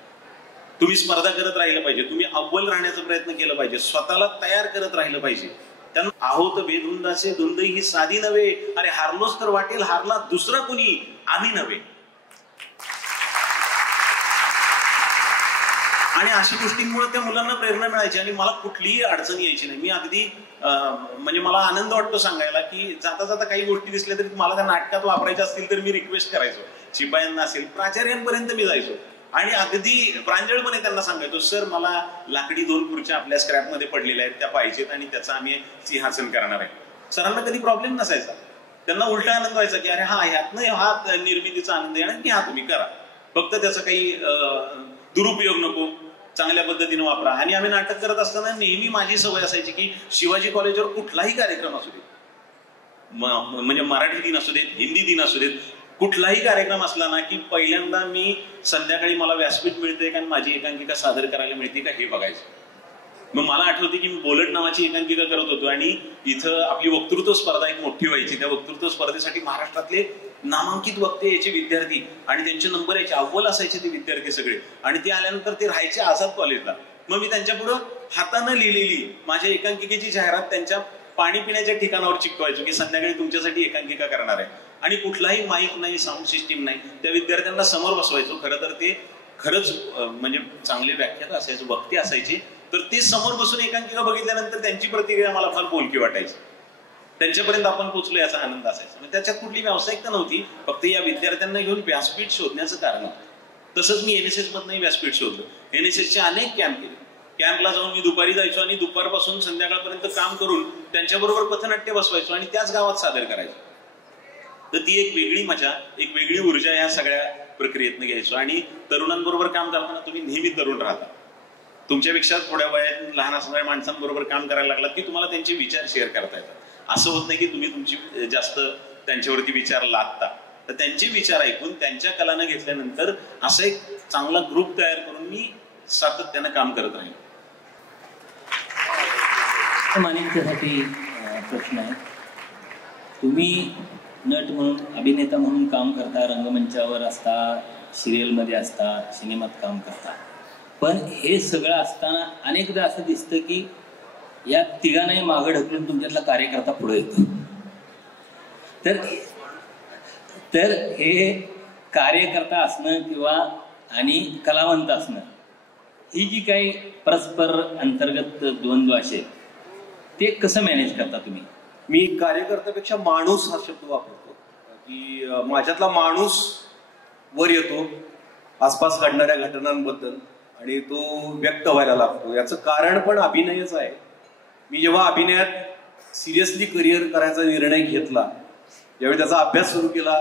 तुम्ही स्पर्धा करत राहिलं पाहिजे, तुम्ही अव्वल राहण्याचा प्रयत्न केला पाहिजे, स्वतःला तयार करत राहिलं पाहिजे. त्यांना आहोत बेधुंदाचे धुंद ही साधी नव्हे, अरे हारलोच तर वाटेल हारला दुसरा कुणी, आम्ही नव्हे. आणि अशा गोष्टींमुळे त्या मुलांना प्रेरणा मिळायची आणि मला कुठलीही अडचण यायची नाही. मी अगदी म्हणजे मला आनंद वाटतो सांगायला की जाता जाता काही गोष्टी दिसल्या तरी मला त्या नाटकात वापरायच्या असतील तर मी रिक्वेस्ट करायचो शिपायांना असेल, प्राचार्यांपर्यंत मी जायचो आणि अगदी प्रांजळपणे त्यांना सांगायचो, सर मला लाकडी 2 खुर्च्या आपल्या स्क्रॅपमध्ये पडलेल्या आहेत, त्या पाहिजेत आणि त्याचं आम्ही सिंहासन करणार आहे. सरांना कधी प्रॉब्लेम नसायचा, त्यांना उलटा आनंद व्हायचा की अरे ह्यातनं हा निर्मितीचा आनंद येणार की तुम्ही करा, फक्त त्याचा काही दुरुपयोग नको, चांगल्या पद्धतीने वापरा. आणि आम्ही नाटक करत असताना नेहमी माझी सवय असायची की शिवाजी कॉलेजवर कुठलाही कार्यक्रम असू देत, म्हणजे मराठी दिन असू देत, हिंदी दिन असू देत, कुठलाही कार्यक्रम असला ना की पहिल्यांदा मी संध्याकाळी मला व्यासपीठ मिळते का माझी एकांकिका सादर करायला मिळते का हे बघायचं. मग मला आठवते की मी बोलट नावाची एकांकिका करत होतो आणि इथं आपली वक्तृत्व स्पर्धा एक मोठी व्हायची. त्या वक्तृत्व स्पर्धेसाठी महाराष्ट्रातले नामांकित वक्ते याचे विद्यार्थी आणि त्यांचे नंबर यायचे, अव्वल असायचे ते विद्यार्थी सगळे, आणि ते आल्यानंतर ते राहायचे आझाद कॉलेजला. मग मी त्यांच्या पुढं हातानं लिहिलेली माझ्या एकांकिकेची जाहिरात त्यांच्या पाणी पिण्याच्या ठिकाणावर चिकटवायचो की संध्याकाळी तुमच्यासाठी एकांकिका करणार आहे. आणि कुठलाही माईक नाही, साऊंड सिस्टीम नाही, त्या विद्यार्थ्यांना समोर बसवायचो. खरं तर ते खरंच म्हणजे चांगले व्याख्याता असायचे, वक्ते असायचे, तर ते समोर बसून एकांकिका बघितल्यानंतर त्यांची प्रतिक्रिया मला फार बोलकी वाटायची. त्यांच्यापर्यंत आपण पोहोचलो याचा आनंद असायचा. त्याच्यात कुठली व्यावसायिकता नव्हती, फक्त या विद्यार्थ्यांना घेऊन व्यासपीठ शोधण्याचं कारण होतं. तसंच मी NSS मधनंही व्यासपीठ शोधलं. NSSचे अनेक कॅम्प केले. कॅम्पला जाऊन मी दुपारी जायचो आणि दुपारपासून संध्याकाळपर्यंत काम करून त्यांच्याबरोबर पथनाट्य बसवायचो आणि त्याच गावात सादर करायचो. तर ती एक वेगळी मजा, एक वेगळी ऊर्जा या सगळ्या प्रक्रियेतनं घ्यायचो. आणि तरुणांबरोबर काम करताना तुम्ही नेहमी तरुण राहता. तुमच्यापेक्षा थोड्या वयात लहान असणाऱ्या माणसांबरोबर काम करायला लागलात की तुम्हाला त्यांचे विचार शेअर करता येतात. असं होत नाही की तुम्ही तुमची जास्त त्यांच्यावरती विचार लादता. तर त्यांचे विचार ऐकून त्यांच्या कलानं घेतल्यानंतर असं एक चांगला ग्रुप तयार करून मी सातत्यानं काम करत राहील. मानिकसाठी प्रश्न आहे, तुम्ही नट म्हणून, अभिनेता म्हणून काम करता, रंगमंचावर असता, सिरियलमध्ये असता, सिनेमात काम करता, पण हे सगळं असताना अनेकदा असं दिसतं की या तिघांनाही मागं ढकलून तुमच्यातला कार्यकर्ता पुढे येतो. तर हे कार्यकर्ता असणं किंवा आणि कलावंत असणं, ही जी काही परस्पर अंतर्गत द्वंद्व असेल, ते कसं मॅनेज करता तुम्ही? मी कार्यकर्त्यापेक्षा माणूस हा शब्द वापरतो की माझ्यातला माणूस वर येतो आसपास घडणाऱ्या घटनांबद्दल आणि तो व्यक्त व्हायला लागतो. याचं कारण पण अभिनयच आहे. मी जेव्हा अभिनयात सिरियसली करिअर करायचा निर्णय घेतला, ज्यावेळी त्याचा अभ्यास सुरू केला,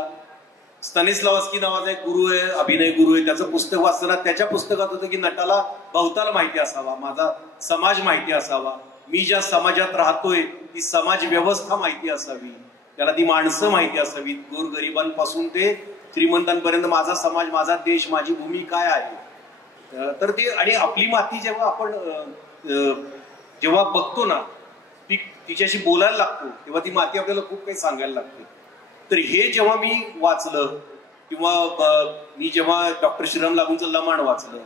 स्तानिस्लावस्की नावाचा एक गुरु आहे, अभिनय गुरु आहे, त्याचं पुस्तक वाचताना त्याच्या पुस्तकात होतं की नटाला भवताल माहिती असावा, माझा समाज माहिती असावा, मी ज्या समाजात राहतोय ती समाज व्यवस्था माहिती असावी, त्याला ती माणसं माहिती असावी, गोरगरिबांपासून ते श्रीमंतांपर्यंत माझा समाज, माझा देश, माझी भूमी काय आहे. तर ते, आणि आपली माती जेव्हा आपण जेव्हा बघतो ना, तिच्याशी बोलायला लागतो, तेव्हा ती माती आपल्याला खूप काही सांगायला लागते. तर हे जेव्हा मी वाचलं किंवा मी जेव्हा डॉक्टर श्रीराम लागूंचं लमाण वाचलं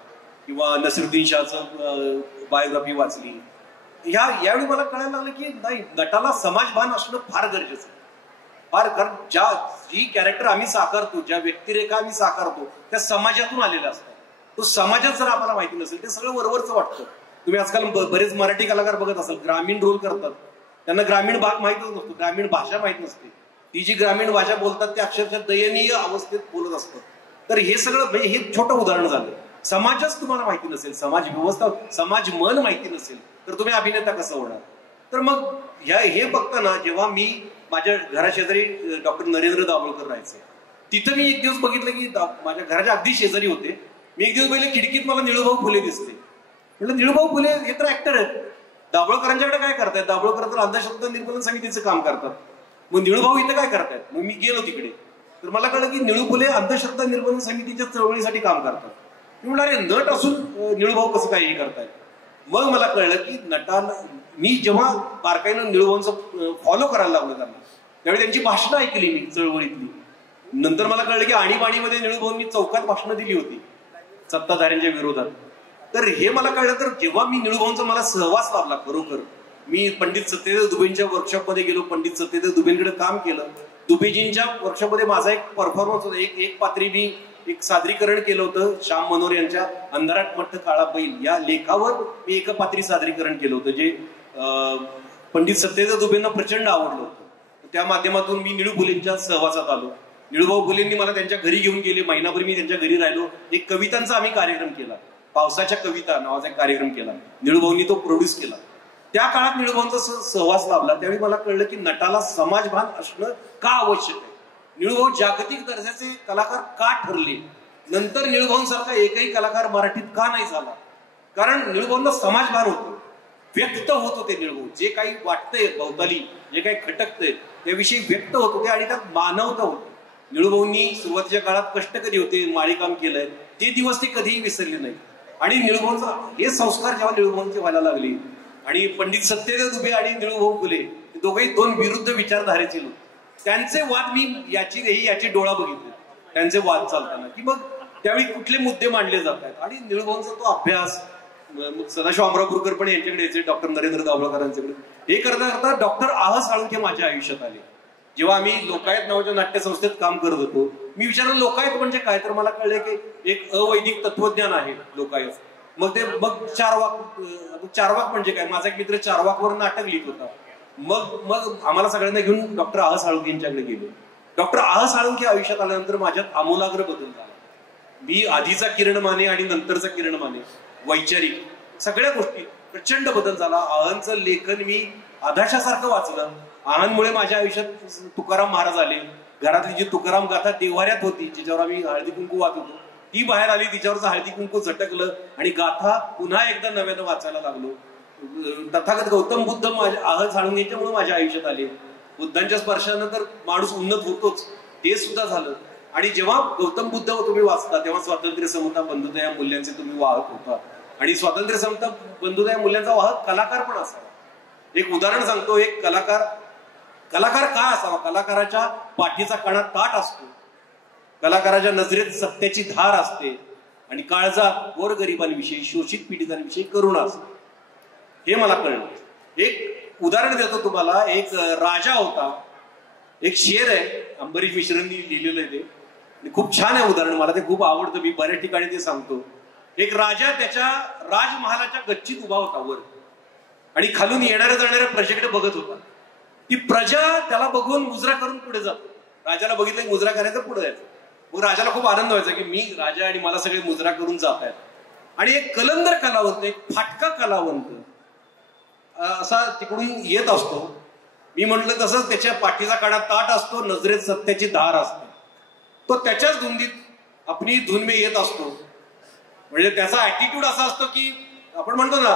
किंवा नसिरुद्दीन शाहचं बायोग्राफी वाचली, यावेळी मला कळायला लागलं की नाही, नटाला समाजभान असणं फार गरजेचं आहे. फार, कारण जी कॅरेक्टर आम्ही साकारतो, ज्या व्यक्तिरेखा आम्ही साकारतो, त्या समाजातून आलेल्या असतात. तो समाजात जर आम्हाला माहिती नसेल, ते सगळं वरवरचं वाटतं. तुम्ही आजकाल बरेच मराठी कलाकार बघत असाल, ग्रामीण रोल करतात, त्यांना ग्रामीण भाग माहितच नसतो, ग्रामीण भाषा माहित नसते. ती जी ग्रामीण भाषा बोलतात ते अक्षरशः दयनीय अवस्थेत बोलत असतात. तर हे सगळं, म्हणजे हे छोटं उदाहरण झालं. समाजच तुम्हाला माहिती नसेल, समाज व्यवस्था, समाज मन माहिती नसेल, तर तुम्ही अभिनेता कसं होणार? तर मग हे बघताना जेव्हा मी माझ्या घराशेजारी डॉक्टर नरेंद्र दाभोळकर राहायचे, तिथं मी एक दिवस बघितलं की माझ्या घराच्या अगदी शेजारी होते. मी एक दिवस पहिले खिडकीत मला निळूभाऊ फुले दिसले. म्हटलं निळूभाऊ फुले हे तर ऍक्टर आहेत, दाभोळकरांच्याकडे काय करतायत? दाभोळकर तर अंधश्रद्धा निर्मूलन समितीचं काम करतात, मग निळूभाऊ इथं काय करतायत? मग मी गेलो तिकडे, तर मला कळलं की निळू फुले अंधश्रद्धा निर्मूलन समितीच्या चळवळीसाठी काम करतात. मी म्हटलं अरे नट असून निळूभाऊ कसं काही करतायत? मग मला कळलं की नटाला, मी जेव्हा बारकाईनं निळूभाऊंचं फॉलो करायला लागलो त्यांना, त्यावेळी त्यांची भाषणं ऐकली मी चळवळीतली. नंतर मला कळलं की आणीबाणीमध्ये निळूभाऊंनी चौकात भाषणं दिली होती सत्ताधाऱ्यांच्या विरोधात. तर हे मला कळलं. तर जेव्हा मी निळूभाऊंचा मला सहवास लाभला, खरोखर मी पंडित सत्यदेव दुबेंच्या वर्कशॉपमध्ये गेलो, पंडित सत्यदेव दुबेंकडे काम केलं. दुबेजींच्या वर्कशॉपमध्ये माझा एक परफॉर्मन्स होता, एक पात्री मी एक सादरीकरण केलं होतं. श्याम मनोर यांच्या अंधारात मठ्ठ काळा बैल या लेखावर मी एक पात्री सादरीकरण केलं होतं, जे पंडित सत्यदेव दुबेंना प्रचंड आवडलं होतं. त्या माध्यमातून मी निळू फुलेंच्या सहवासात आलो. निळूभाऊ फुलेंनी मला त्यांच्या घरी घेऊन गेले, महिनाभर मी त्यांच्या घरी राहिलो. एक कवितांचा आम्ही कार्यक्रम केला, पावसाच्या कविता नावाचा एक कार्यक्रम केला, निळूभाऊंनी तो प्रोड्यूस केला. त्या काळात निळूभाऊंचा सहवास लाभला. त्यावेळी मला कळलं की नटाला समाजभान असणं का आवश्यक आहे. निळूभाऊ जागतिक दर्जाचे कलाकार का ठरले, नंतर निळूभाऊंसारखा एकही कलाकार मराठीत का नाही झाला, कारण निळूभाऊंना समाजभान होतं, व्यक्त होत होते. निळूभाऊ जे काही वाटतंय भोवताली, जे काही खटकतंय त्याविषयी व्यक्त होत होते आणि त्यात मानवता होती. निळूभाऊंनी सुरुवातीच्या काळात कष्ट कधी होते, माळीकाम केलंय, ते दिवस ते कधीही विसरले नाही. आणि निळूभाऊंचा हे संस्कार जेव्हा निळूभाऊंचे व्हायला लागले आणि पंडित सत्यदेव दुबे आणि निळूभाऊ फुले दोघेही दोन विरुद्ध विचारधारेचे लोक, त्यांचे वाद मी याची डोळा बघितले, त्यांचे वाद चालताना की मग त्यावेळी कुठले मुद्दे मांडले जात आहेत. आणि निळूभाऊंचा तो अभ्यास, सदाशिव अमरापूरकर पण यांच्याकडे यायचे, डॉक्टर नरेंद्र दाभोळकरांच्याकडे, हे करता करता डॉक्टर आह साळुंखे माझ्या आयुष्यात आले. जेव्हा आम्ही लोकायत नावाच्या नाट्यसंस्थेत काम करत होतो, मी विचारलं लोकायत म्हणजे काय, तर मला कळलं की एक अवैदिक तत्वज्ञान आहे लोकायत. मग चारवाक म्हणजे काय, माझा एक मित्र चारवाकवर नाटक लिहित होता. मग आम्हाला सगळ्यांना घेऊन डॉक्टर आह साळुंखे यांच्याकडे गेलो. डॉक्टर आह साळुंखे आयुष्यात आल्यानंतर माझ्यात आमूलाग्र बदल झाला. मी आधीचा किरण माने आणि नंतरचा किरण माने, वैचारिक सगळ्या गोष्टी प्रचंड बदल झाला. आहांचं लेखन मी आधाशासारखं वाचलं. आहांमुळे माझ्या आयुष्यात तुकाराम महाराज आले. घरातली जी तुकाराम गाथा देव्हाऱ्यात होती, जिच्यावर आम्ही हळदी कुंकू वाचत होतो, ती बाहेर आली, तिच्यावरचं हळदी कुंकू झटकलं आणि गाथा पुन्हा एकदा नव्यानं वाचायला लागलो. तथागत गौतम बुद्ध आह साळुंखेंच्यामुळे माझ्या आयुष्यात आले. बुद्धांच्या स्पर्शानं तर माणूस उन्नत होतोच, ते सुद्धा झालं. आणि जेव्हा गौतम बुद्ध तुम्ही वाचता तेव्हा स्वातंत्र्य, समता, बंधुता या मूल्यांचे तुम्ही वाहक होता. आणि स्वातंत्र्य, समता, बंधुता या मूल्यांचा वाहक कलाकार पण असावा. एक उदाहरण सांगतो. एक कलाकार काय असावा, कलाकाराच्या पाठीचा कणा ताट असतो, कलाकाराच्या नजरेत सत्याची धार असते आणि काळजा गोरगरिबांविषयी, शोषित पीडितांविषयी करुणा असते. हे मला कळलं. एक उदाहरण देतो तुम्हाला. एक राजा होता, एक शेर आहे, अंबरीश मिश्रांनी लिहिलेलं आहे ते, खूप छान आहे उदाहरण, मला ते खूप आवडतं, मी बऱ्याच ठिकाणी ते सांगतो. एक राजा त्याच्या राजमहालाच्या गच्चीत उभा होता वर आणि खालून येणाऱ्या जाणाऱ्या प्रजेकडे बघत होता. ती प्रजा त्याला बघून मुजरा करून पुढे जातो. राजाला बघितलं की मुजरा करायचं, पुढे जायचं. मग राजाला खूप आनंद व्हायचा की मी राजा आणि मला सगळे मुजरा करून जात आहेत. आणि एक कलंदर कलावंत, एक फाटका कलावंत असा तिकडून येत असतो. मी म्हटलं तसंच त्याच्या पाठीचा काढा ताट असतो, नजरेत सत्याची धार असते. तो त्याच्याच धुंदीत आपली धुनमे येत असतो. म्हणजे त्याचा ऍटिट्यूड असा असतो की आपण म्हणतो ना,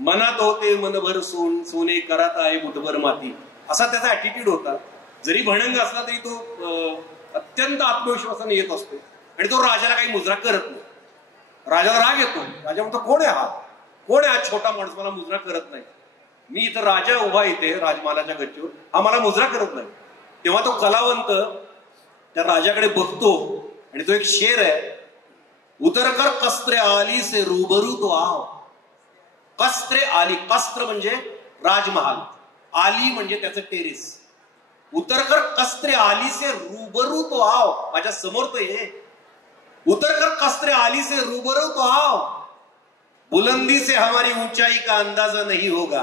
मनात होते मनभर सोने, करात आहे मुठभर माती, असा त्याचा ऍटिट्यूड होता. जरी भणंग असला तरी तो अत्यंत आत्मविश्वासाने येत असतो. आणि तो राजाला काही मुजरा करत नाही. राजाला राग येतो. राजा म्हणतो कोण आहे हा छोटा माणूस, मला मुजरा करत नाही. मी इथं राजा उभा इथे राजमालाच्या गच्चीवर, हा मला मुजरा करत नाही. तेव्हा तो कलावंत त्या राजाकडे बघतो आणि तो एक शेर आहे, उतरकर कस्त्रे आली से रूबरू तो आओ. कस्त्रे आली, कस्त्र म्हणजे राजमहाल, आली म्हणजे त्याचं टेरेस. उतरकर कस्त्रे आली से रूबरू तो आओ, माझ्या समोर तो ये. उतरकर कस्त्रे आली से रूबरू तो आओ, बुलंदी से हमारी ऊंचाई का अंदाजा नहीं होगा.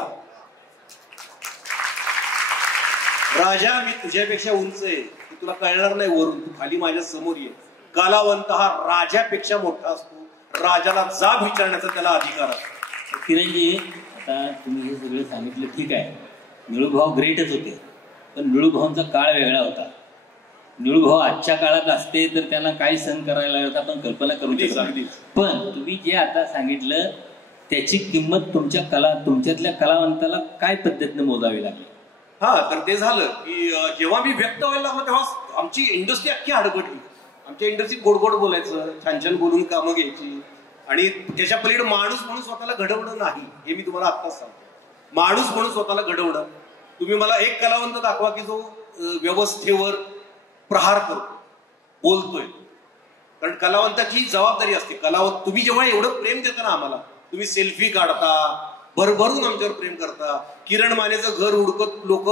राजा मी तुझ्यापेक्षा उंच आहे, तुला कळणार नाही वरून, तू खाली माझ्या समोर ये. कलावंत हा राजापेक्षा मोठा असतो, राजाला जाब विचारण्याचा त्याला अधिकार असतो. किरणजी, आता तुम्ही हे सगळं सांगितलं ठीक आहे, निळूभाऊ ग्रेटच होते, पण निळूभाऊंचा काळ वेगळा होता. निळूभाऊ आजच्या काळात असते तर त्यांना काय सहन करायला लागत आपण कल्पना करू शकतो. पण तुम्ही जे आता सांगितलं त्याची किंमत तुमच्यातल्या कलावंताला काय पद्धतीने मोजावी लागली. तर ते झालं की जेव्हा मी व्यक्त व्हायला लागलो तेव्हा आमची इंडस्ट्री अख्खी हडपडली. आमच्या इंडस्ट्रीत गोड गोड बोलायचं, छान छान बोलून कामं घ्यायची आणि त्याच्या पलीकडे माणूस म्हणून स्वतःला घडवणं नाही. हे मी तुम्हाला आत्ताच सांगतो, माणूस म्हणून स्वतःला घडवणं. तुम्ही मला एक कलावंत दाखवा की जो व्यवस्थेवर प्रहार करतो, बोलतोय. कारण कलावंताची जबाबदारी असते. कलावंत तुम्ही जेव्हा एवढं प्रेम देता ना आम्हाला, तुम्ही सेल्फी काढता, भरभरून आमच्यावर प्रेम करता. किरण मानेचं घर उडकत लोक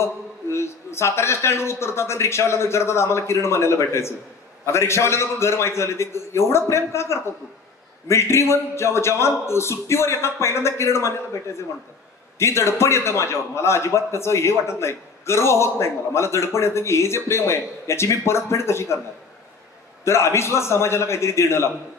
साताऱ्याच्या स्टँडवर उतरतात आणि रिक्षावाल्यांना विचारतात आम्हाला किरण मानेला भेटायचं. आता रिक्षावाल्यांना पण घर माहिती झाले, ते एवढं प्रेम का करतात. तू मिलिटरीमन जवान सुट्टीवर येतात, पहिल्यांदा किरण मानेला भेटायचे म्हणतात. ती दडपण येतं माझ्यावर. मला अजिबात त्याचं हे वाटत नाही. गर्व होत नाही मला दडपण येतं की हे जे प्रेम आहे याची मी परतफेड कशी करणार. तर आम्ही सुद्धा समाजाला काहीतरी देणं लागतो.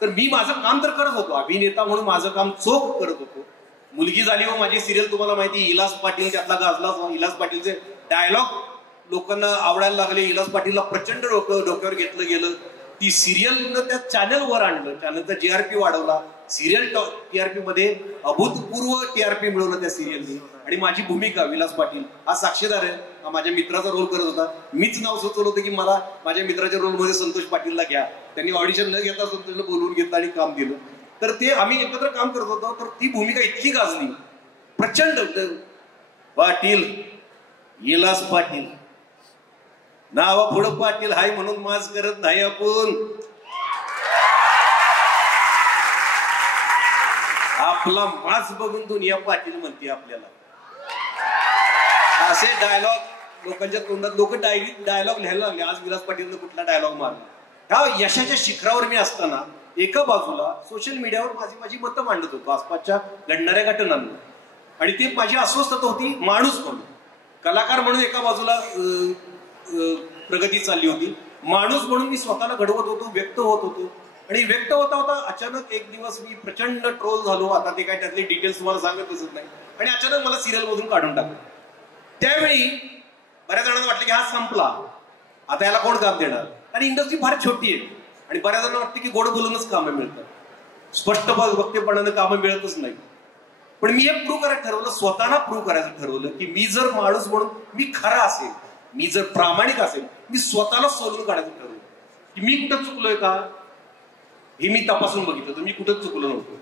तर मी माझं काम तर करत होतो, अभिनेता म्हणून माझं काम चोख करत होतो. मुलगी झाली व माझी सिरियल तुम्हाला माहिती, इलास पाटील त्यातला गाजला. इलास पाटीलचे डायलॉग लोकांना आवडायला लागले. इलास पाटीलला प्रचंड डोक्यावर घेतलं गेलं. ती सिरियलनं त्या चॅनलवर आणलं, चॅनलचा जीआरपी वाढवला. सिरियल टीआरपी मध्ये अभूतपूर्व टीआरपी मिळवलं त्या सिरियलनी. आणि माझी भूमिका विलास पाटील हा साक्षीदार आहे, हा माझ्या मित्राचा रोल करत होता. मीच नाव सुचवलं होतं की मला माझ्या मित्राच्या रोलमध्ये संतोष पाटीलला घ्या. त्यांनी ऑडिशन न घेता संतोषला बोलवून घेतलं आणि काम दिलं. तर ते आम्ही एकत्र काम करत होतो. तर ती भूमिका इतकी गाजली, प्रचंड. पाटील, विलास पाटील नावा पुढं पाटील हाय म्हणून माज करत नाही आपण. आपला माज बघून दुनिया पाटील म्हणते आपल्याला. असे डायलॉग लोकांच्या तोंडात, लोक डायलॉग लिहायला लागले. आज विलास पाटीलनं कुठला डायलॉग मारला. ह्या यशाच्या शिखरावर मी असताना एका बाजूला सोशल मीडियावर माझी मतं मांडत होतो आसपासच्या घडणाऱ्या घटनांना. आणि ते माझी अस्वस्थता होती माणूस म्हणून. कलाकार म्हणून एका बाजूला प्रगती चालली होती, माणूस म्हणून मी स्वतःला घडवत होतो, व्यक्त होत होतो. आणि व्यक्त होता होता अचानक एक दिवस मी प्रचंड ट्रोल झालो. आता ते काय त्यातले डिटेल्स तुम्हाला सांगत बसत नाही. आणि अचानक मला सिरियल मधून काढून टाकलं. त्यावेळी बऱ्याच जणांना वाटलं की हा संपला, आता याला कोण काम देणार. आणि इंडस्ट्री फार छोटी आहे आणि बऱ्याच जणांना वाटतं की गोड बोलूनच कामं मिळतात, स्पष्ट वक्तेपणानं कामं मिळतच नाही. पण मी हे प्रूव्ह करायचं ठरवलं, स्वतःला प्रूव्ह करायचं ठरवलं की मी जर माणूस म्हणून मी खरा असेल, मी जर प्रामाणिक असेल, मी स्वतःला सोडून काढायचं ठरवलं की मी कुठं चुकलोय का हे मी तपासून बघितलं. तर मी कुठंच चुकलो नव्हतो.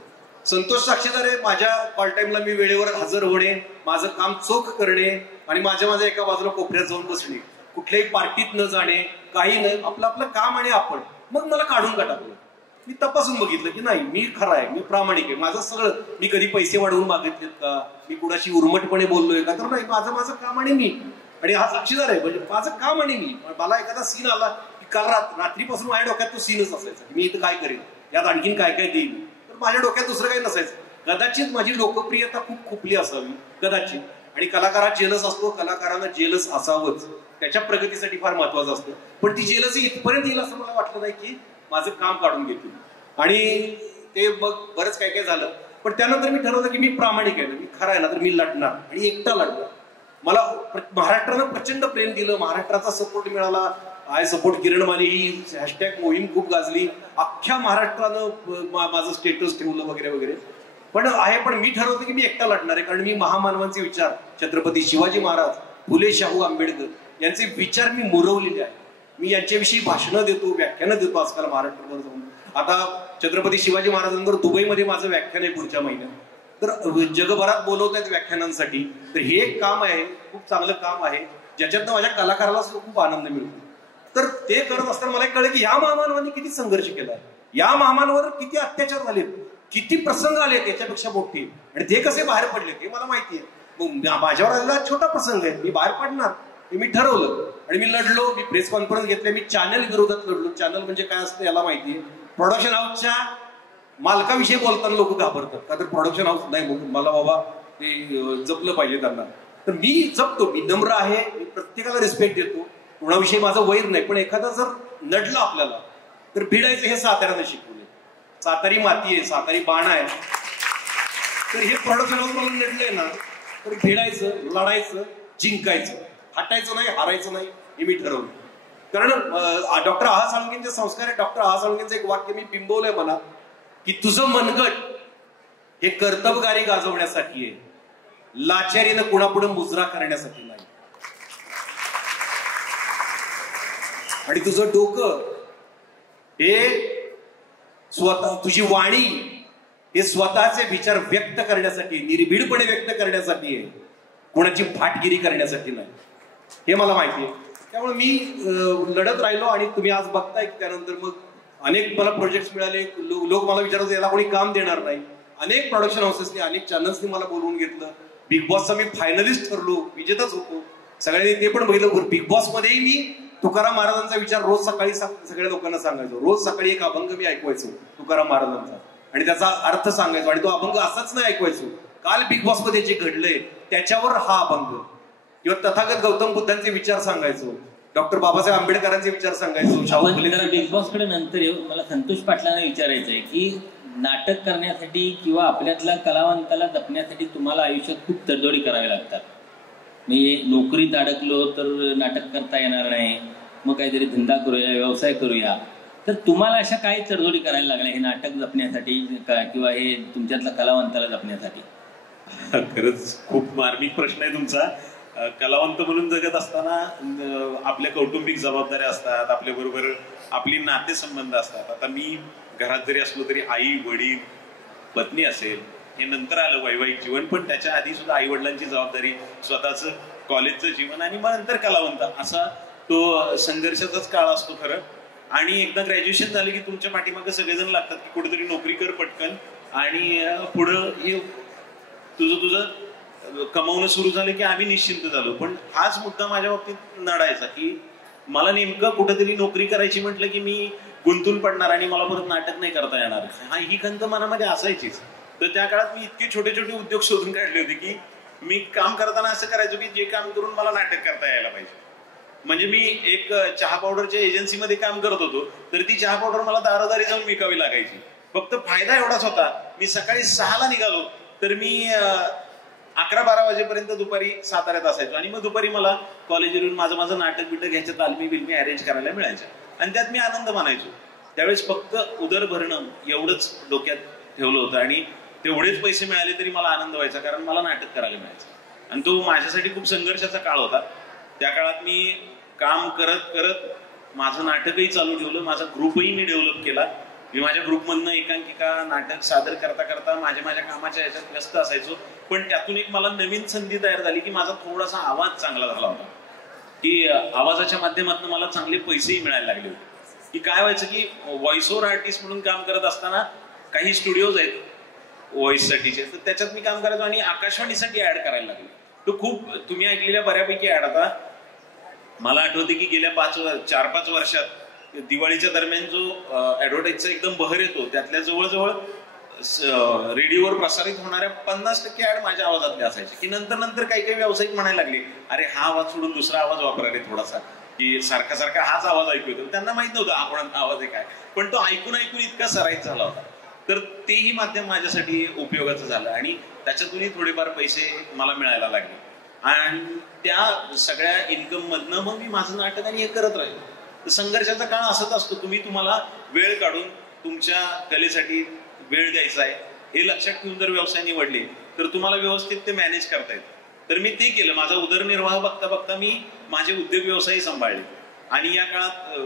संतोष साक्षीदार आहे. माझ्या कॉल टाइमला मी वेळेवर हजर होणे, माझं काम चोख करणे आणि माझ्या एका बाजूला कोपऱ्यात जाऊन बसणे, कुठल्याही पार्टीत न जाणे, काही नाही, आपलं आपलं काम आणि आपण. मग मला काढून का टाकलं. मी तपासून बघितलं की नाही, मी खरा आहे, मी प्रामाणिक आहे. माझं सगळं, मी कधी पैसे वाढवून मागितलेत का, मी कुणाशी उर्मटपणे बोललोय का, तर नाही, माझं काम आणि मी. आणि हा साक्षीदार आहे, म्हणजे माझं काम आणि मी. मला एखादा सीन आला की काल रात्रीपासून माझ्या डोक्यात तो सीनच असायचा, मी इथं काय करेन, यात आणखीन काय काय देईल. तर माझ्या डोक्यात दुसरं काही नसायचं. कदाचित माझी लोकप्रियता खूप खुपली असावी, कदाचित. आणि कलाकार हा जेलस असतो, कलाकारांना जेलस असावंच, त्याच्या प्रगतीसाठी फार महत्वाचं असतं. पण ती जेलसी इथपर्यंत येईल असं मला वाटलं नाही की माझं काम काढून घेतील. आणि ते मग बरंच काय काय झालं. पण त्यानंतर मी ठरवलं की मी प्रामाणिक आहे ना, मी खरा आहे ना, तर मी लढणार आणि एकटा लढणार. मला महाराष्ट्रानं प्रचंड प्रेम दिलं, महाराष्ट्राचा सपोर्ट मिळाला. I support Kiran Mane he hashtag मोहीम खूप गाजली. अख्ख्या महाराष्ट्रानं माझं स्टेटस ठेवलं वगैरे वगैरे. पण मी ठरवलं की मी एकटा लढणार आहे. कारण मी महामानवांचे विचार, छत्रपती शिवाजी महाराज, फुले शाहू आंबेडकर यांचे विचार मी मुरवलेले आहेत. मी यांच्याविषयी भाषणं देतो, व्याख्यानं देतो आजकाल महाराष्ट्रावर जाऊन. आता छत्रपती शिवाजी महाराजांवर दुबईमध्ये माझं व्याख्यान आहे पुढच्या महिन्यात. तर जगभरात बोलवत आहेत व्याख्यानांसाठी. तर हे एक काम आहे, खूप चांगलं काम आहे, ज्याच्यातनं माझ्या कलाकाराला खूप आनंद मिळतो. तर ते करत असताना मला कळलं की या महामानवांनी किती संघर्ष केला, या महामानवांवर किती अत्याचार झाले, किती प्रसंग आले त्याच्यापेक्षा मोठे, आणि ते कसे बाहेर पडले ते मला माहिती आहे. मग माझ्यावर आलेला छोटा प्रसंग आहे, मी बाहेर पडणार हे मी ठरवलं. आणि मी लढलो, मी प्रेस कॉन्फरन्स घेतल्या, मी चॅनल विरोधात लढलो. चॅनल म्हणजे काय असतं याला माहिती आहे. प्रोडक्शन हाऊसच्या मालकाविषयी बोलताना लोक घाबरतात का, तर प्रोडक्शन हाऊस नाही, मला बाबा ते जपलं पाहिजे त्यांना. तर मी जपतो, मी नम्र आहे, मी प्रत्येकाला रिस्पेक्ट देतो, कोणाविषयी माझं वैर नाही. पण एखादा जर नडलं आपल्याला तर भिडायचं हे साताऱ्यानं शिकवले. सातारी माती आहे, सातारी बाण आहे. तर हे प्रोडक्शन हाऊस मला नडलंय ना, तर भिडायचं, लढायचं, जिंकायचं, हटायचं नाही, हारायचं नाही, हे मी ठरवलं. कारण डॉक्टर आहा साळुंखेंचे संस्कार आहे. डॉक्टर आहा साळुंखेंचं एक वाक्य मी बिंबवलंय मला, की तुझं मनगट हे कर्तबगारी गाजवण्यासाठी आहे, लाचारीनं कुणापुढे मुजरा करण्यासाठी नाही. आणि तुझं डोकं हे स्वतः, तुझी वाणी हे स्वतःचे विचार व्यक्त करण्यासाठी, निर्भीडपणे व्यक्त करण्यासाठी आहे, कोणाची फाटगिरी करण्यासाठी नाही. हे मला माहिती आहे. त्यामुळे मी लढत राहिलो. आणि तुम्ही आज बघताय की त्यानंतर मग अनेक मला प्रोजेक्ट्स मिळाले. लोक मला विचारत याला कोणी काम देणार नाही. अनेक प्रोडक्शन हाऊसेसनी, अनेक चॅनल्सनी मला बोलवून घेतलं. बिग बॉसचा मी फायनलिस्ट ठरलो, विजेताच होतो. सगळ्यांनी ते पण बघितलं. बिग बॉस मध्येही मी तुकाराम महाराजांचा विचार रोज सकाळी सगळ्या लोकांना सांगायचो. रोज सकाळी एक अभंग मी ऐकवायचो तुकाराम महाराजांचा, आणि त्याचा अर्थ सांगायचो. आणि तो अभंग असाच नाही ऐकवायचो, काल बिग बॉस मध्ये जे घडलंय त्याच्यावर हा अभंग. किंवा तथागत गौतम बुद्धांचे विचार सांगायचो, डॉक्टर बाबासाहेब आंबेडकरांचे विचार सांगायचो, शाहू फुलेंचे. बिग बॉसकडे नंतर येऊ. मला संतोष पाटलांना विचारायचंय की नाटक करण्यासाठी किंवा आपल्यातल्या कलावंताला जपण्यासाठी तुम्हाला आयुष्यात खूप तडजोडी कराव्या लागतात. मी नोकरीत अडकलो तर नाटक करता येणार नाही, मग काहीतरी धंदा करूया, व्यवसाय करूया. तर तुम्हाला अशा काही तडजोडी करायला लागल्या हे नाटक जपण्यासाठी किंवा हे तुमच्यातला कलावंताला जपण्यासाठी? खरंच खूप मार्मिक प्रश्न आहे तुमचा. कलावंत म्हणून जगत असताना आपल्या कौटुंबिक जबाबदाऱ्या असतात, आपल्या बरोबर आपली नातेसंबंध असतात. आता मी घरात जरी असलो तरी आई वडील पत्नी असेल हे नंतर आलं वैवाहिक जीवन, पण त्याच्या आधी सुद्धा आई वडिलांची जबाबदारी, स्वतःचं कॉलेजचं जीवन आणि मग नंतर कलावंत, असा तो संघर्षाचाच काळ असतो खरं. आणि एकदा ग्रॅज्युएशन झालं की तुमच्या पाठीमागं सगळेजण लागतात की कुठेतरी नोकरी कर पटकन आणि पुढं हे तुझं कमावणं सुरू झालं की आम्ही निश्चिंत झालो. पण हाच मुद्दा माझ्या बाबतीत नडायचा की मला नेमकं कुठेतरी नोकरी करायची म्हटलं की मी गुंतून पडणार आणि मला परत नाटक नाही करता येणार, ही खंत मनामध्ये असायचीच. तर त्या काळात मी इतके छोटे छोटे उद्योग शोधून काढले होते की मी काम करताना असं करायचो की जे काम करून मला नाटक करता यायला पाहिजे. म्हणजे मी एक चहा पावडरच्या एजन्सीमध्ये काम करत होतो, तर ती चहा पावडर मला दारोदारी जाऊन विकावी लागायची. फक्त फायदा एवढाच होता, मी सकाळी 6ला निघालो तर मी 11-12 वाजेपर्यंत दुपारी साताऱ्यात असायचो आणि मग दुपारी मला कॉलेजवरून माझं नाटक बिटक घ्यायचं, तालमी बिलमी अरेंज करायला मिळायचं आणि त्यात मी आनंद मानायचो. त्यावेळेस फक्त उदर भरणं एवढंच डोक्यात ठेवलं होतं आणि तेवढेच पैसे मिळाले तरी मला आनंद व्हायचा, कारण मला नाटक करायला मिळायचं. आणि तो माझ्यासाठी खूप संघर्षाचा काळ होता. त्या काळात मी काम करत करत माझं नाटकही चालू ठेवलं, माझा ग्रुपही मी डेव्हलप केला. मी माझ्या ग्रुपमधनं एकांकिका नाटक सादर करता करता माझ्या कामाच्या ह्याच्यात व्यस्त असायचो. पण त्यातून एक मला नवीन संधी तयार झाली की माझा थोडासा आवाज चांगला झाला होता, की आवाजाच्या माध्यमातून मला चांगले पैसेही मिळायला लागले होते. की काय व्हायचं की व्हॉइस ओव्हर आर्टिस्ट म्हणून काम करत असताना काही स्टुडिओज आहेत व्हॉइससाठीचे, तर त्याच्यात मी काम करायचो आणि आकाशवाणीसाठी ऍड करायला लागले. तो खूप तुम्ही ऐकलेल्या बऱ्यापैकी ऍड. आता मला आठवते की गेल्या 4-5 वर्षात दिवाळीच्या दरम्यान जो ऍडव्हर्टाईजचा एकदम बहर येतो, त्यातल्या जवळजवळ रेडिओवर प्रसारित होणाऱ्या 50% ऍड माझ्या आवाजातले असायचे. की नंतर काही व्यावसायिक म्हणायला लागले, अरे हा आवाज सोडून दुसरा आवाज वापरा रे थोडासा, की सारखा हाच आवाज ऐकू येतो. त्यांना माहित नव्हतं हा कोणाचा आवाज आहे काय, पण तो ऐकून इतका सराईत झाला होता. तर तेही माध्यम माझ्यासाठी उपयोगाचं झालं आणि त्याच्यातूनही थोडेफार पैसे मला मिळायला लागले. आणि त्या सगळ्या इन्कम मधनं मग मी माझं नाटक आणि हे करत राहिलो. तर संघर्षाचा काळ असंच असतो. तुम्हाला वेळ काढून तुमच्या कलेसाठी वेळ द्यायचा आहे हे लक्षात ठेवून जर व्यवसाय निवडले तर तुम्हाला व्यवस्थित ते मॅनेज करता येतं. तर मी ते केलं. माझा उदरनिर्वाह बघता बघता मी माझे उद्योग व्यवसाय सांभाळले. आणि या काळात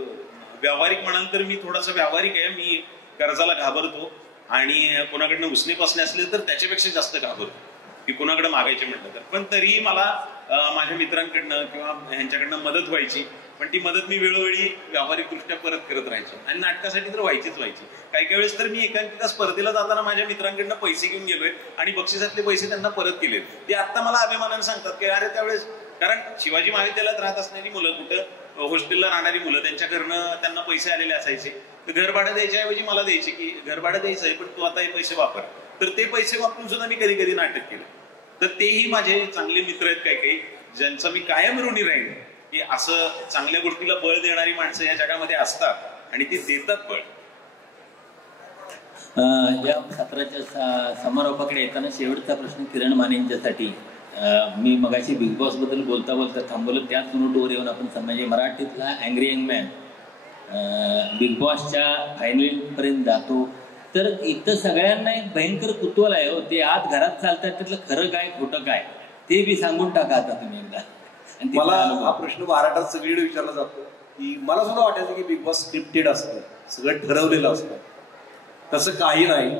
व्यावहारिक म्हणाल तर मी थोडासा व्यावहारिक आहे. मी कर्जाला घाबरतो आणि कोणाकडनं उसने पासणे असले तर त्याच्यापेक्षा जास्त घाबरतो की कोणाकडे मागायचे म्हटलं तर. पण तरीही मला माझ्या मित्रांकडनं किंवा ह्यांच्याकडनं मदत व्हायची. पण ती मदत मी वेळोवेळी व्यावहारिकदृष्ट्या परत करत राहायचो. आणि नाटकासाठी तर व्हायचीच. काही वेळेस तर मी एकांकिका स्पर्धेला जाताना माझ्या मित्रांकडनं पैसे घेऊन गेलोय आणि बक्षिसातले पैसे त्यांना परत केले. ते आता मला अभिमानाने सांगतात की अरे त्यावेळेस, कारण शिवाजी महाविद्यालयात राहत असणारी मुलं, कुठं हॉस्टेलला राहणारी मुलं, त्यांच्या घरनं त्यांना पैसे आलेले असायचे. तर घर भाडं द्यायच्याऐवजी मला द्यायचे की घर भाडं द्यायचं आहे पण तू आता हे पैसे वापर. तर ते पैसे वापरून सुद्धा मी कधी नाटक केलं. तर तेही माझे चांगले मित्र आहेत काही ज्यांचा मी कायम ऋणी राहील की असं चांगल्या गोष्टीला बळ देणारी माणसं या जगामध्ये असतात आणि ती देतात बळ. या सत्राच्या समारोपाकडे येताना शेवटचा प्रश्न किरण मानेंच्यासाठी. मी मगाशी बिग बॉस बद्दल बोलता थांबवलं, त्याच नोटवर येऊन आपण म्हणजे मराठीतला अँग्री यंग मॅन बिग बॉसच्या फायनल पर्यंत जातो. तर इथं सगळ्यांना एक भयंकर कुतूहल आहे हो. ते आत घरात चालतात, त्यातलं खरं काय खोटं काय ते बी सांगून टाका आता तुम्ही एकदा. मला हा प्रश्न महाराष्ट्रात सगळीकडे विचारला जातो की मला सुद्धा वाटायचं की बिग बॉस स्क्रिप्टेड असतं, सगळं ठरवलेलं असतं. तसं काही नाही.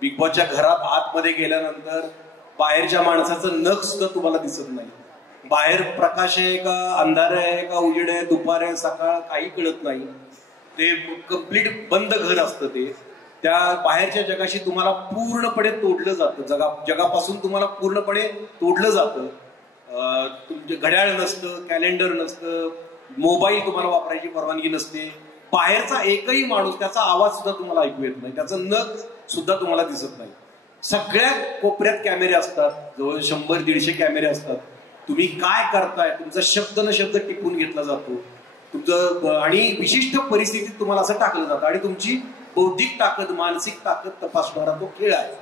बिग बॉसच्या घरात आतमध्ये गेल्यानंतर बाहेरच्या माणसाचं नख सुद्धा तुम्हाला दिसत नाही. बाहेर प्रकाश आहे का अंधार आहे का उजेड आहे, दुपार आहे सकाळ, काही कळत नाही. ते कम्प्लीट बंद घर असतं. ते त्या बाहेरच्या जगाशी तुम्हाला पूर्णपणे तोडलं जातं. जगापासून तुम्हाला पूर्णपणे तोडलं जातं. घड्याळ नसतं, कॅलेंडर नसतं, मोबाईल तुम्हाला वापरायची परवानगी नसते. बाहेरचा एकही माणूस, त्याचा आवाज सुद्धा तुम्हाला ऐकू येत नाही, त्याचं नख सुद्धा तुम्हाला दिसत नाही. सगळ्या कोपऱ्यात कॅमेरे असतात, जवळ 100-150 कॅमेरे असतात. तुम्ही काय करताय, तुमचा शब्द न शब्द टिपून घेतला जातो तुमचं, आणि विशिष्ट परिस्थितीत तुम्हाला असं टाकलं जातं आणि तुमची बौद्धिक ताकद, मानसिक ताकद तपासणारा तो खेळ आहे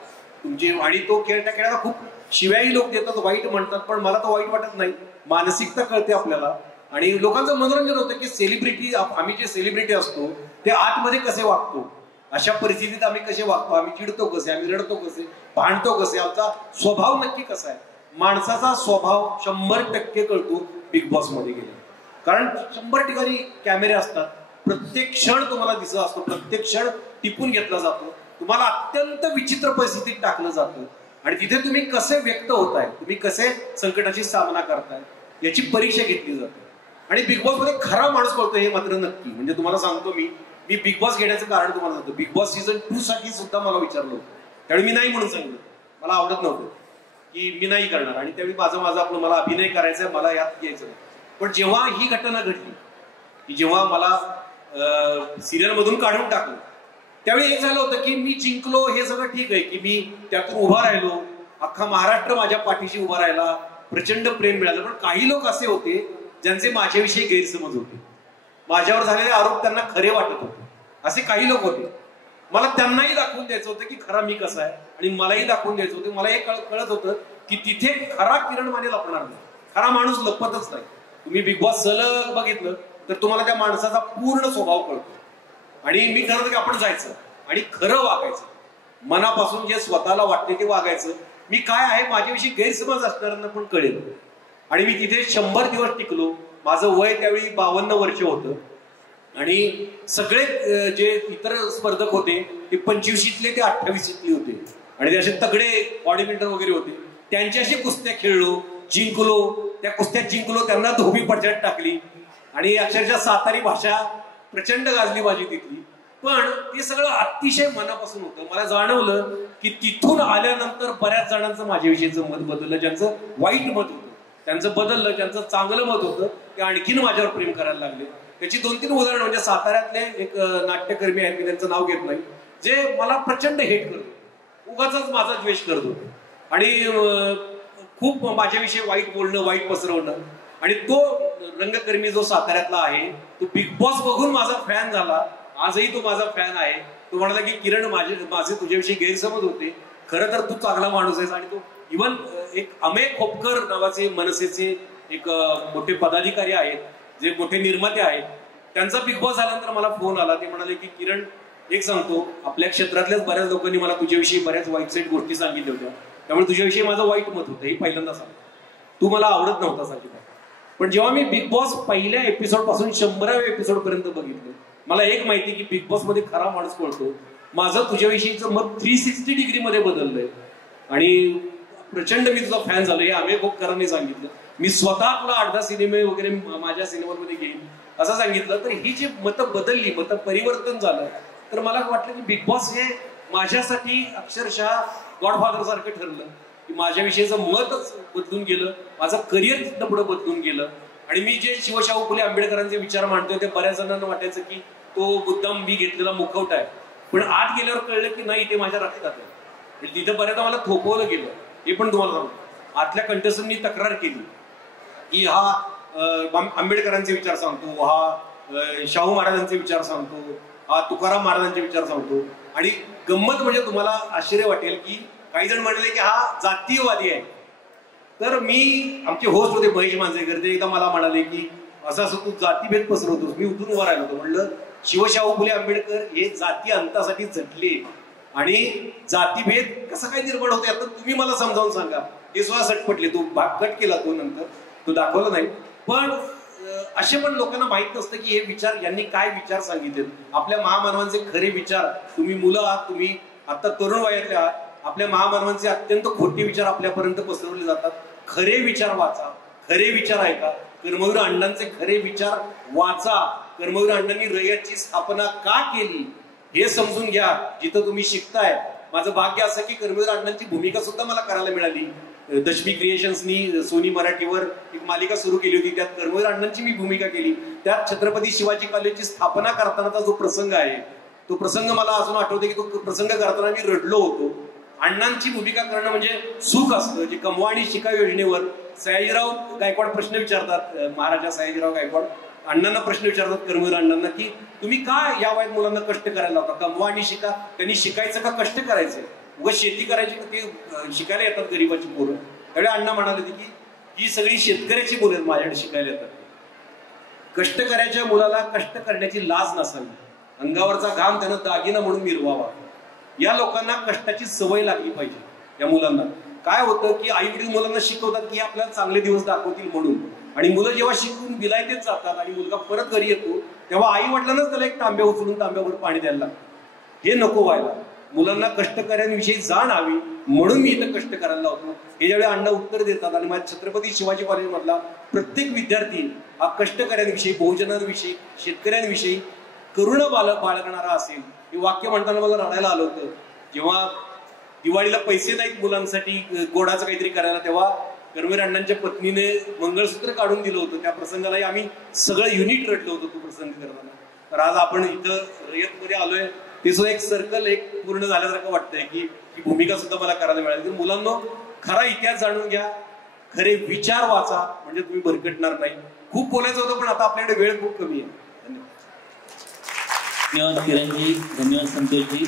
तुमची. आणि तो खेळ, त्या खेळाला खूप शिव्याही लोक देतात, वाईट म्हणतात, पण मला तो वाईट वाटत नाही. मानसिकता कळते आपल्याला आणि लोकांचं मनोरंजन होतं की सेलिब्रिटी, आम्ही जे सेलिब्रिटी असतो ते आतमध्ये कसे वागतो, अशा परिस्थितीत आम्ही कसे वागतो, आम्ही चिडतो कसे, आम्ही रडतो कसे, भांडतो कसे, आमचा स्वभाव नक्की कसा आहे. माणसाचा स्वभाव 100% कळतो बिग बॉस मध्ये गेले, कारण 100 ठिकाणी कॅमेरे असतात, प्रत्येक क्षण तुम्हाला दिसत असतो, प्रत्येक क्षण टिपून घेतला जातो, तुम्हाला अत्यंत विचित्र परिस्थितीत टाकलं जातं आणि तिथे तुम्ही कसे व्यक्त होताय, तुम्ही कसे संकटाशी सामना करताय याची परीक्षा घेतली जाते. आणि बिग बॉस मध्ये खरा माणूस कळतो हे मात्र नक्की. म्हणजे तुम्हाला सांगतो, मी बिग बॉस घेण्याचं कारण तुम्हाला सांगतो. बिग बॉस सीझन 2 साठी सुद्धा मला विचारलं होतं, त्यावेळी मी नाही म्हणून सांगितलं, मला आवडत नव्हतं की मी नाही करणार, आणि त्यावेळी माझं आपलं मला अभिनय करायचा, मला यात यायचं नाही. पण जेव्हा ही घटना घडली की जेव्हा मला सिरियल मधून काढून टाकलं, त्यावेळी एक झालं होतं की मी जिंकलो, हे सगळं ठीक आहे की मी त्यातून उभा राहिलो, अख्खा महाराष्ट्र माझ्या पाठीशी उभा राहिला, प्रचंड प्रेम मिळालं. पण काही लोक असे होते ज्यांचे माझ्याविषयी गैरसमज होते, माझ्यावर झालेले आरोप त्यांना खरे वाटत होते. असे काही लोक होते, मला त्यांनाही दाखवून द्यायचं होतं की खरा मी कसा आहे, आणि मलाही दाखवून द्यायचं होतं. मला हे कळत होतं की तिथे खरा किरण माने लपणार नाही, खरा माणूस लपतच नाही. तुम्ही बिग बॉस सलग बघितलं तर तुम्हाला त्या माणसाचा पूर्ण स्वभाव कळतो. आणि मी ठरवलं की आपण जायचं आणि खरं वागायचं, मनापासून जे स्वतःला वाटते ते वागायचं. मी काय आहे, माझ्याविषयी गैरसमज असणाऱ्यांना पण कळेल. आणि मी तिथे 100 दिवस टिकलो. माझं वय त्यावेळी 52 वर्ष होतं आणि सगळे जे इतर स्पर्धक होते ते 25शीतले ते 28शीतले होते आणि ते असे तगडे बॉडी बिल्डर वगैरे होते. त्यांच्याशी कुस्त्या खेळलो, जिंकलो, त्या कुस्त्यात जिंकलो, त्यांना धोबी पडझड टाकली आणि अक्षरशः सातारी भाषा प्रचंड गाजली माझी तिथली. पण ते सगळं अतिशय मनापासून होतं. मला जाणवलं की तिथून आल्यानंतर बऱ्याच जणांचं माझ्याविषयीचं मत बदललं, ज्यांचं वाईट मत होतं त्यांचं बदललं, ज्यांचं चांगलं मत होतं ते आणखीन माझ्यावर प्रेम करायला लागले. त्याची 2-3 उदाहरणं म्हणजे साताऱ्यातले एक नाट्यकर्मी आहेत, मी त्यांचं नाव घेत नाही, जे मला प्रचंड हेट करतो, उगाच माझा द्वेष करत होते आणि खूप माझ्याविषयी वाईट बोलणं, वाईट पसरवणं. आणि तो रंगकर्मी जो साताऱ्यातला आहे तो बिग बॉस बघून माझा फॅन झाला, आजही तो माझा फॅन आहे. तो म्हणाला की किरण, माझे तुझ्याविषयी गैरसमज होते, खरं तर तू चांगला माणूस आहेस. आणि तो इव्हन एक अमेय खोपकर नावाचे मनसेचे एक मोठे पदाधिकारी आहेत, जे मोठे निर्माते आहेत, त्यांचा बिग बॉस झाल्यानंतर मला फोन आला. ते म्हणाले की किरण, एक सांगतो, आपल्या क्षेत्रातल्याच बऱ्याच लोकांनी मला तुझ्याविषयी बऱ्याच वाईट साईट गोष्टी सांगितल्या होत्या, त्यामुळे तुझ्याविषयी माझं वाईट मत होतं, हे पहिल्यांदा सांगतो, तू मला आवडत नव्हतास अजिबात. पण जेव्हा मी बिग बॉस पहिल्या एपिसोड पासून 100व्या एपिसोड पर्यंत बघितलं, मला एक माहिती की बिग बॉस मध्ये खरा माणूस कळतो. माझं तुझ्याविषयीचं मत 360 डिग्रीमध्ये बदललंय आणि प्रचंड मी तुझा फॅन झालो, हे अमेय खोपकरांनी सांगितलं. मी स्वतः आपला 8-10 सिनेमे वगैरे माझ्या सिनेमामध्ये घेईन असं सांगितलं. तर ही जी मतं बदलली, मतं परिवर्तन झालं, तर मला वाटलं की बिग बॉस हे माझ्यासाठी अक्षरशः गॉडफादर सारखं ठरलं की माझ्याविषयीचं मतच बदलून गेलं, माझं करिअर तिथं पुढे बदलून गेलं. आणि मी जे शिवशाहू फुले आंबेडकरांचे विचार मांडतोय ते बऱ्याच जणांना वाटायचं की तो मुद्दाम मी घेतलेला मुखवटा आहे, पण आत गेल्यावर कळलं की नाही, ते माझ्या रक्तात आहे. तिथं बऱ्याचदा मला थोपवलं गेलं. हे पण तुम्हाला सांगतो, आतल्या कंटेस्टंटनी तक्रार केली की हा आंबेडकरांचे विचार सांगतो, हा शाहू महाराजांचे विचार सांगतो, हा तुकाराम महाराजांचे विचार सांगतो. आणि गंमत म्हणजे तुम्हाला आश्चर्य वाटेल की काही जण म्हणले की हा जातीयवादी आहे. तर मी, आमचे होस्ट होते महेश मांजरेकर, ते एकदा मला म्हणाले की असं असं तू जातीभेद पसरवतोस. मी उठून उभा राहिलो होतो, म्हणलं शिवशाहू फुले आंबेडकर हे जाती अंतासाठी झटले आणि जातीभेद कसं काय निर्माण होते आता तुम्ही मला समजावून सांगा. ते सुद्धा सटपटले, तो कट केला, तो नंतर तो दाखवला नाही. पण असे पण लोकांना माहित नसतं की हे विचार, यांनी काय विचार सांगितले, आपल्या महामानवांचे खरे विचार. तुम्ही मुलं आहात, तुम्ही आता तरुण वयातले आहात, आपल्या महामानवांचे अत्यंत खोटे विचार आपल्यापर्यंत पसरवले जातात. खरे विचार वाचा, खरे विचार ऐका, कर्मवीर अण्णांचे खरे विचार वाचा. कर्मवीर अण्णांनी रयतची स्थापना का केली हे समजून घ्या जिथं तुम्ही शिकताय. माझं भाग्य असं की कर्मवीर अण्णांची भूमिका सुद्धा मला करायला मिळाली. दशमी क्रिएशन्सनी सोनी मराठीवर एक मालिका सुरू केली होती, त्यात कर्मवीर अण्णांची मी भूमिका केली. त्यात छत्रपती शिवाजी कॉलेजची स्थापना करतानाचा जो प्रसंग आहे तो प्रसंग मला अजून आठवते की तो प्रसंग करताना मी रडलो होतो. अण्णांची भूमिका करणं म्हणजे सुख असतं. जे कमवा आणि शिका योजनेवर सयाजीराव गायकवाड प्रश्न विचारतात, महाराजा सयाजीराव गायकवाड अण्णांना प्रश्न विचारतात, कर्मवीर अण्णांना, की तुम्ही का या वयात मुलांना कष्ट करायला लावता? कमवा आणि शिका, त्यांनी शिकायचं का कष्ट करायचं? उगा शेती करायची का ते शिकायला येतात गरीबाची पोरं? त्यावेळी अण्णा म्हणाले होते की ही सगळी शेतकऱ्याची मुलं माझ्याकडे शिकायला येतात. कष्ट करायच्या मुलाला कष्ट करण्याची लाज नसावी, अंगावरचा घाम त्यानं दागिना म्हणून मिरवावा. या लोकांना कष्टाची सवय लागली पाहिजे. या मुलांना काय होतं की आई वडील मुलांना शिकवतात की आपल्याला चांगले दिवस दाखवतील म्हणून, आणि मुलं जेव्हा शिकून विलायतेत जातात आणि मुलगा परत घरी येतो तेव्हा आई वडिलांनाच त्याला एक तांब्या उचलून तांब्यावर पाणी द्यायला लागतं. हे नको व्हायला. मुलांना कष्टकऱ्यांविषयी जाण हवी म्हणून मी इथं कष्ट करायला लावतो. हे ज्यावेळी अण्णा उत्तर देतात आणि माझ्या छत्रपती शिवाजी कॉलेज मधला प्रत्येक विद्यार्थी हा कष्टकऱ्यांविषयी, बहुजनांविषयी, शेतकऱ्यांविषयी करुणा बाळगणारा असेल. हे वाक्य म्हणताना मला रडायला आलं होतं. जेव्हा दिवाळीला पैसे नाहीत मुलांसाठी गोडाचं काहीतरी करायला, तेव्हा कर्मवीर अण्णांच्या पत्नीने मंगळसूत्र काढून दिलं होतं. त्या प्रसंगालाही आम्ही सगळं युनिट रडलो होतो तो प्रसंग करताना. तर आज आपण इथं रयतमध्ये आलोय, ते सुद्धा एक सर्कल एक पूर्ण झाल्यासारखं वाटतंय की भूमिका सुद्धा मला करायला मिळाली. तर मुलांनो, खरा इतिहास जाणून घ्या, खरे विचार वाचा, म्हणजे तुम्ही भरकटणार नाही. खूप बोलायचं होतं पण आता आपल्याकडे वेळ खूप कमी आहे. धन्यवाद किरणजी, धन्यवाद संतोषजी.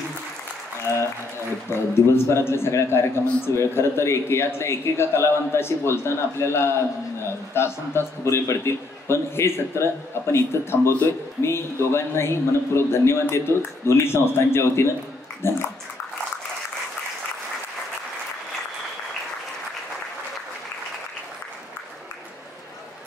दिवसभरातल्या सगळ्या कार्ಯಕ್रमांचं वेळ, खरं तर यातल्या एकेका कलावंताशी बोलताना आपल्याला तासंतास पुरे पडतील, पण हे सत्र आपण इथं थांबवतोय. मी दोघांनाही मनपूर्वक धन्यवाद देतो, दोन्ही संस्थांच्या वतीनं. धन्यवाद.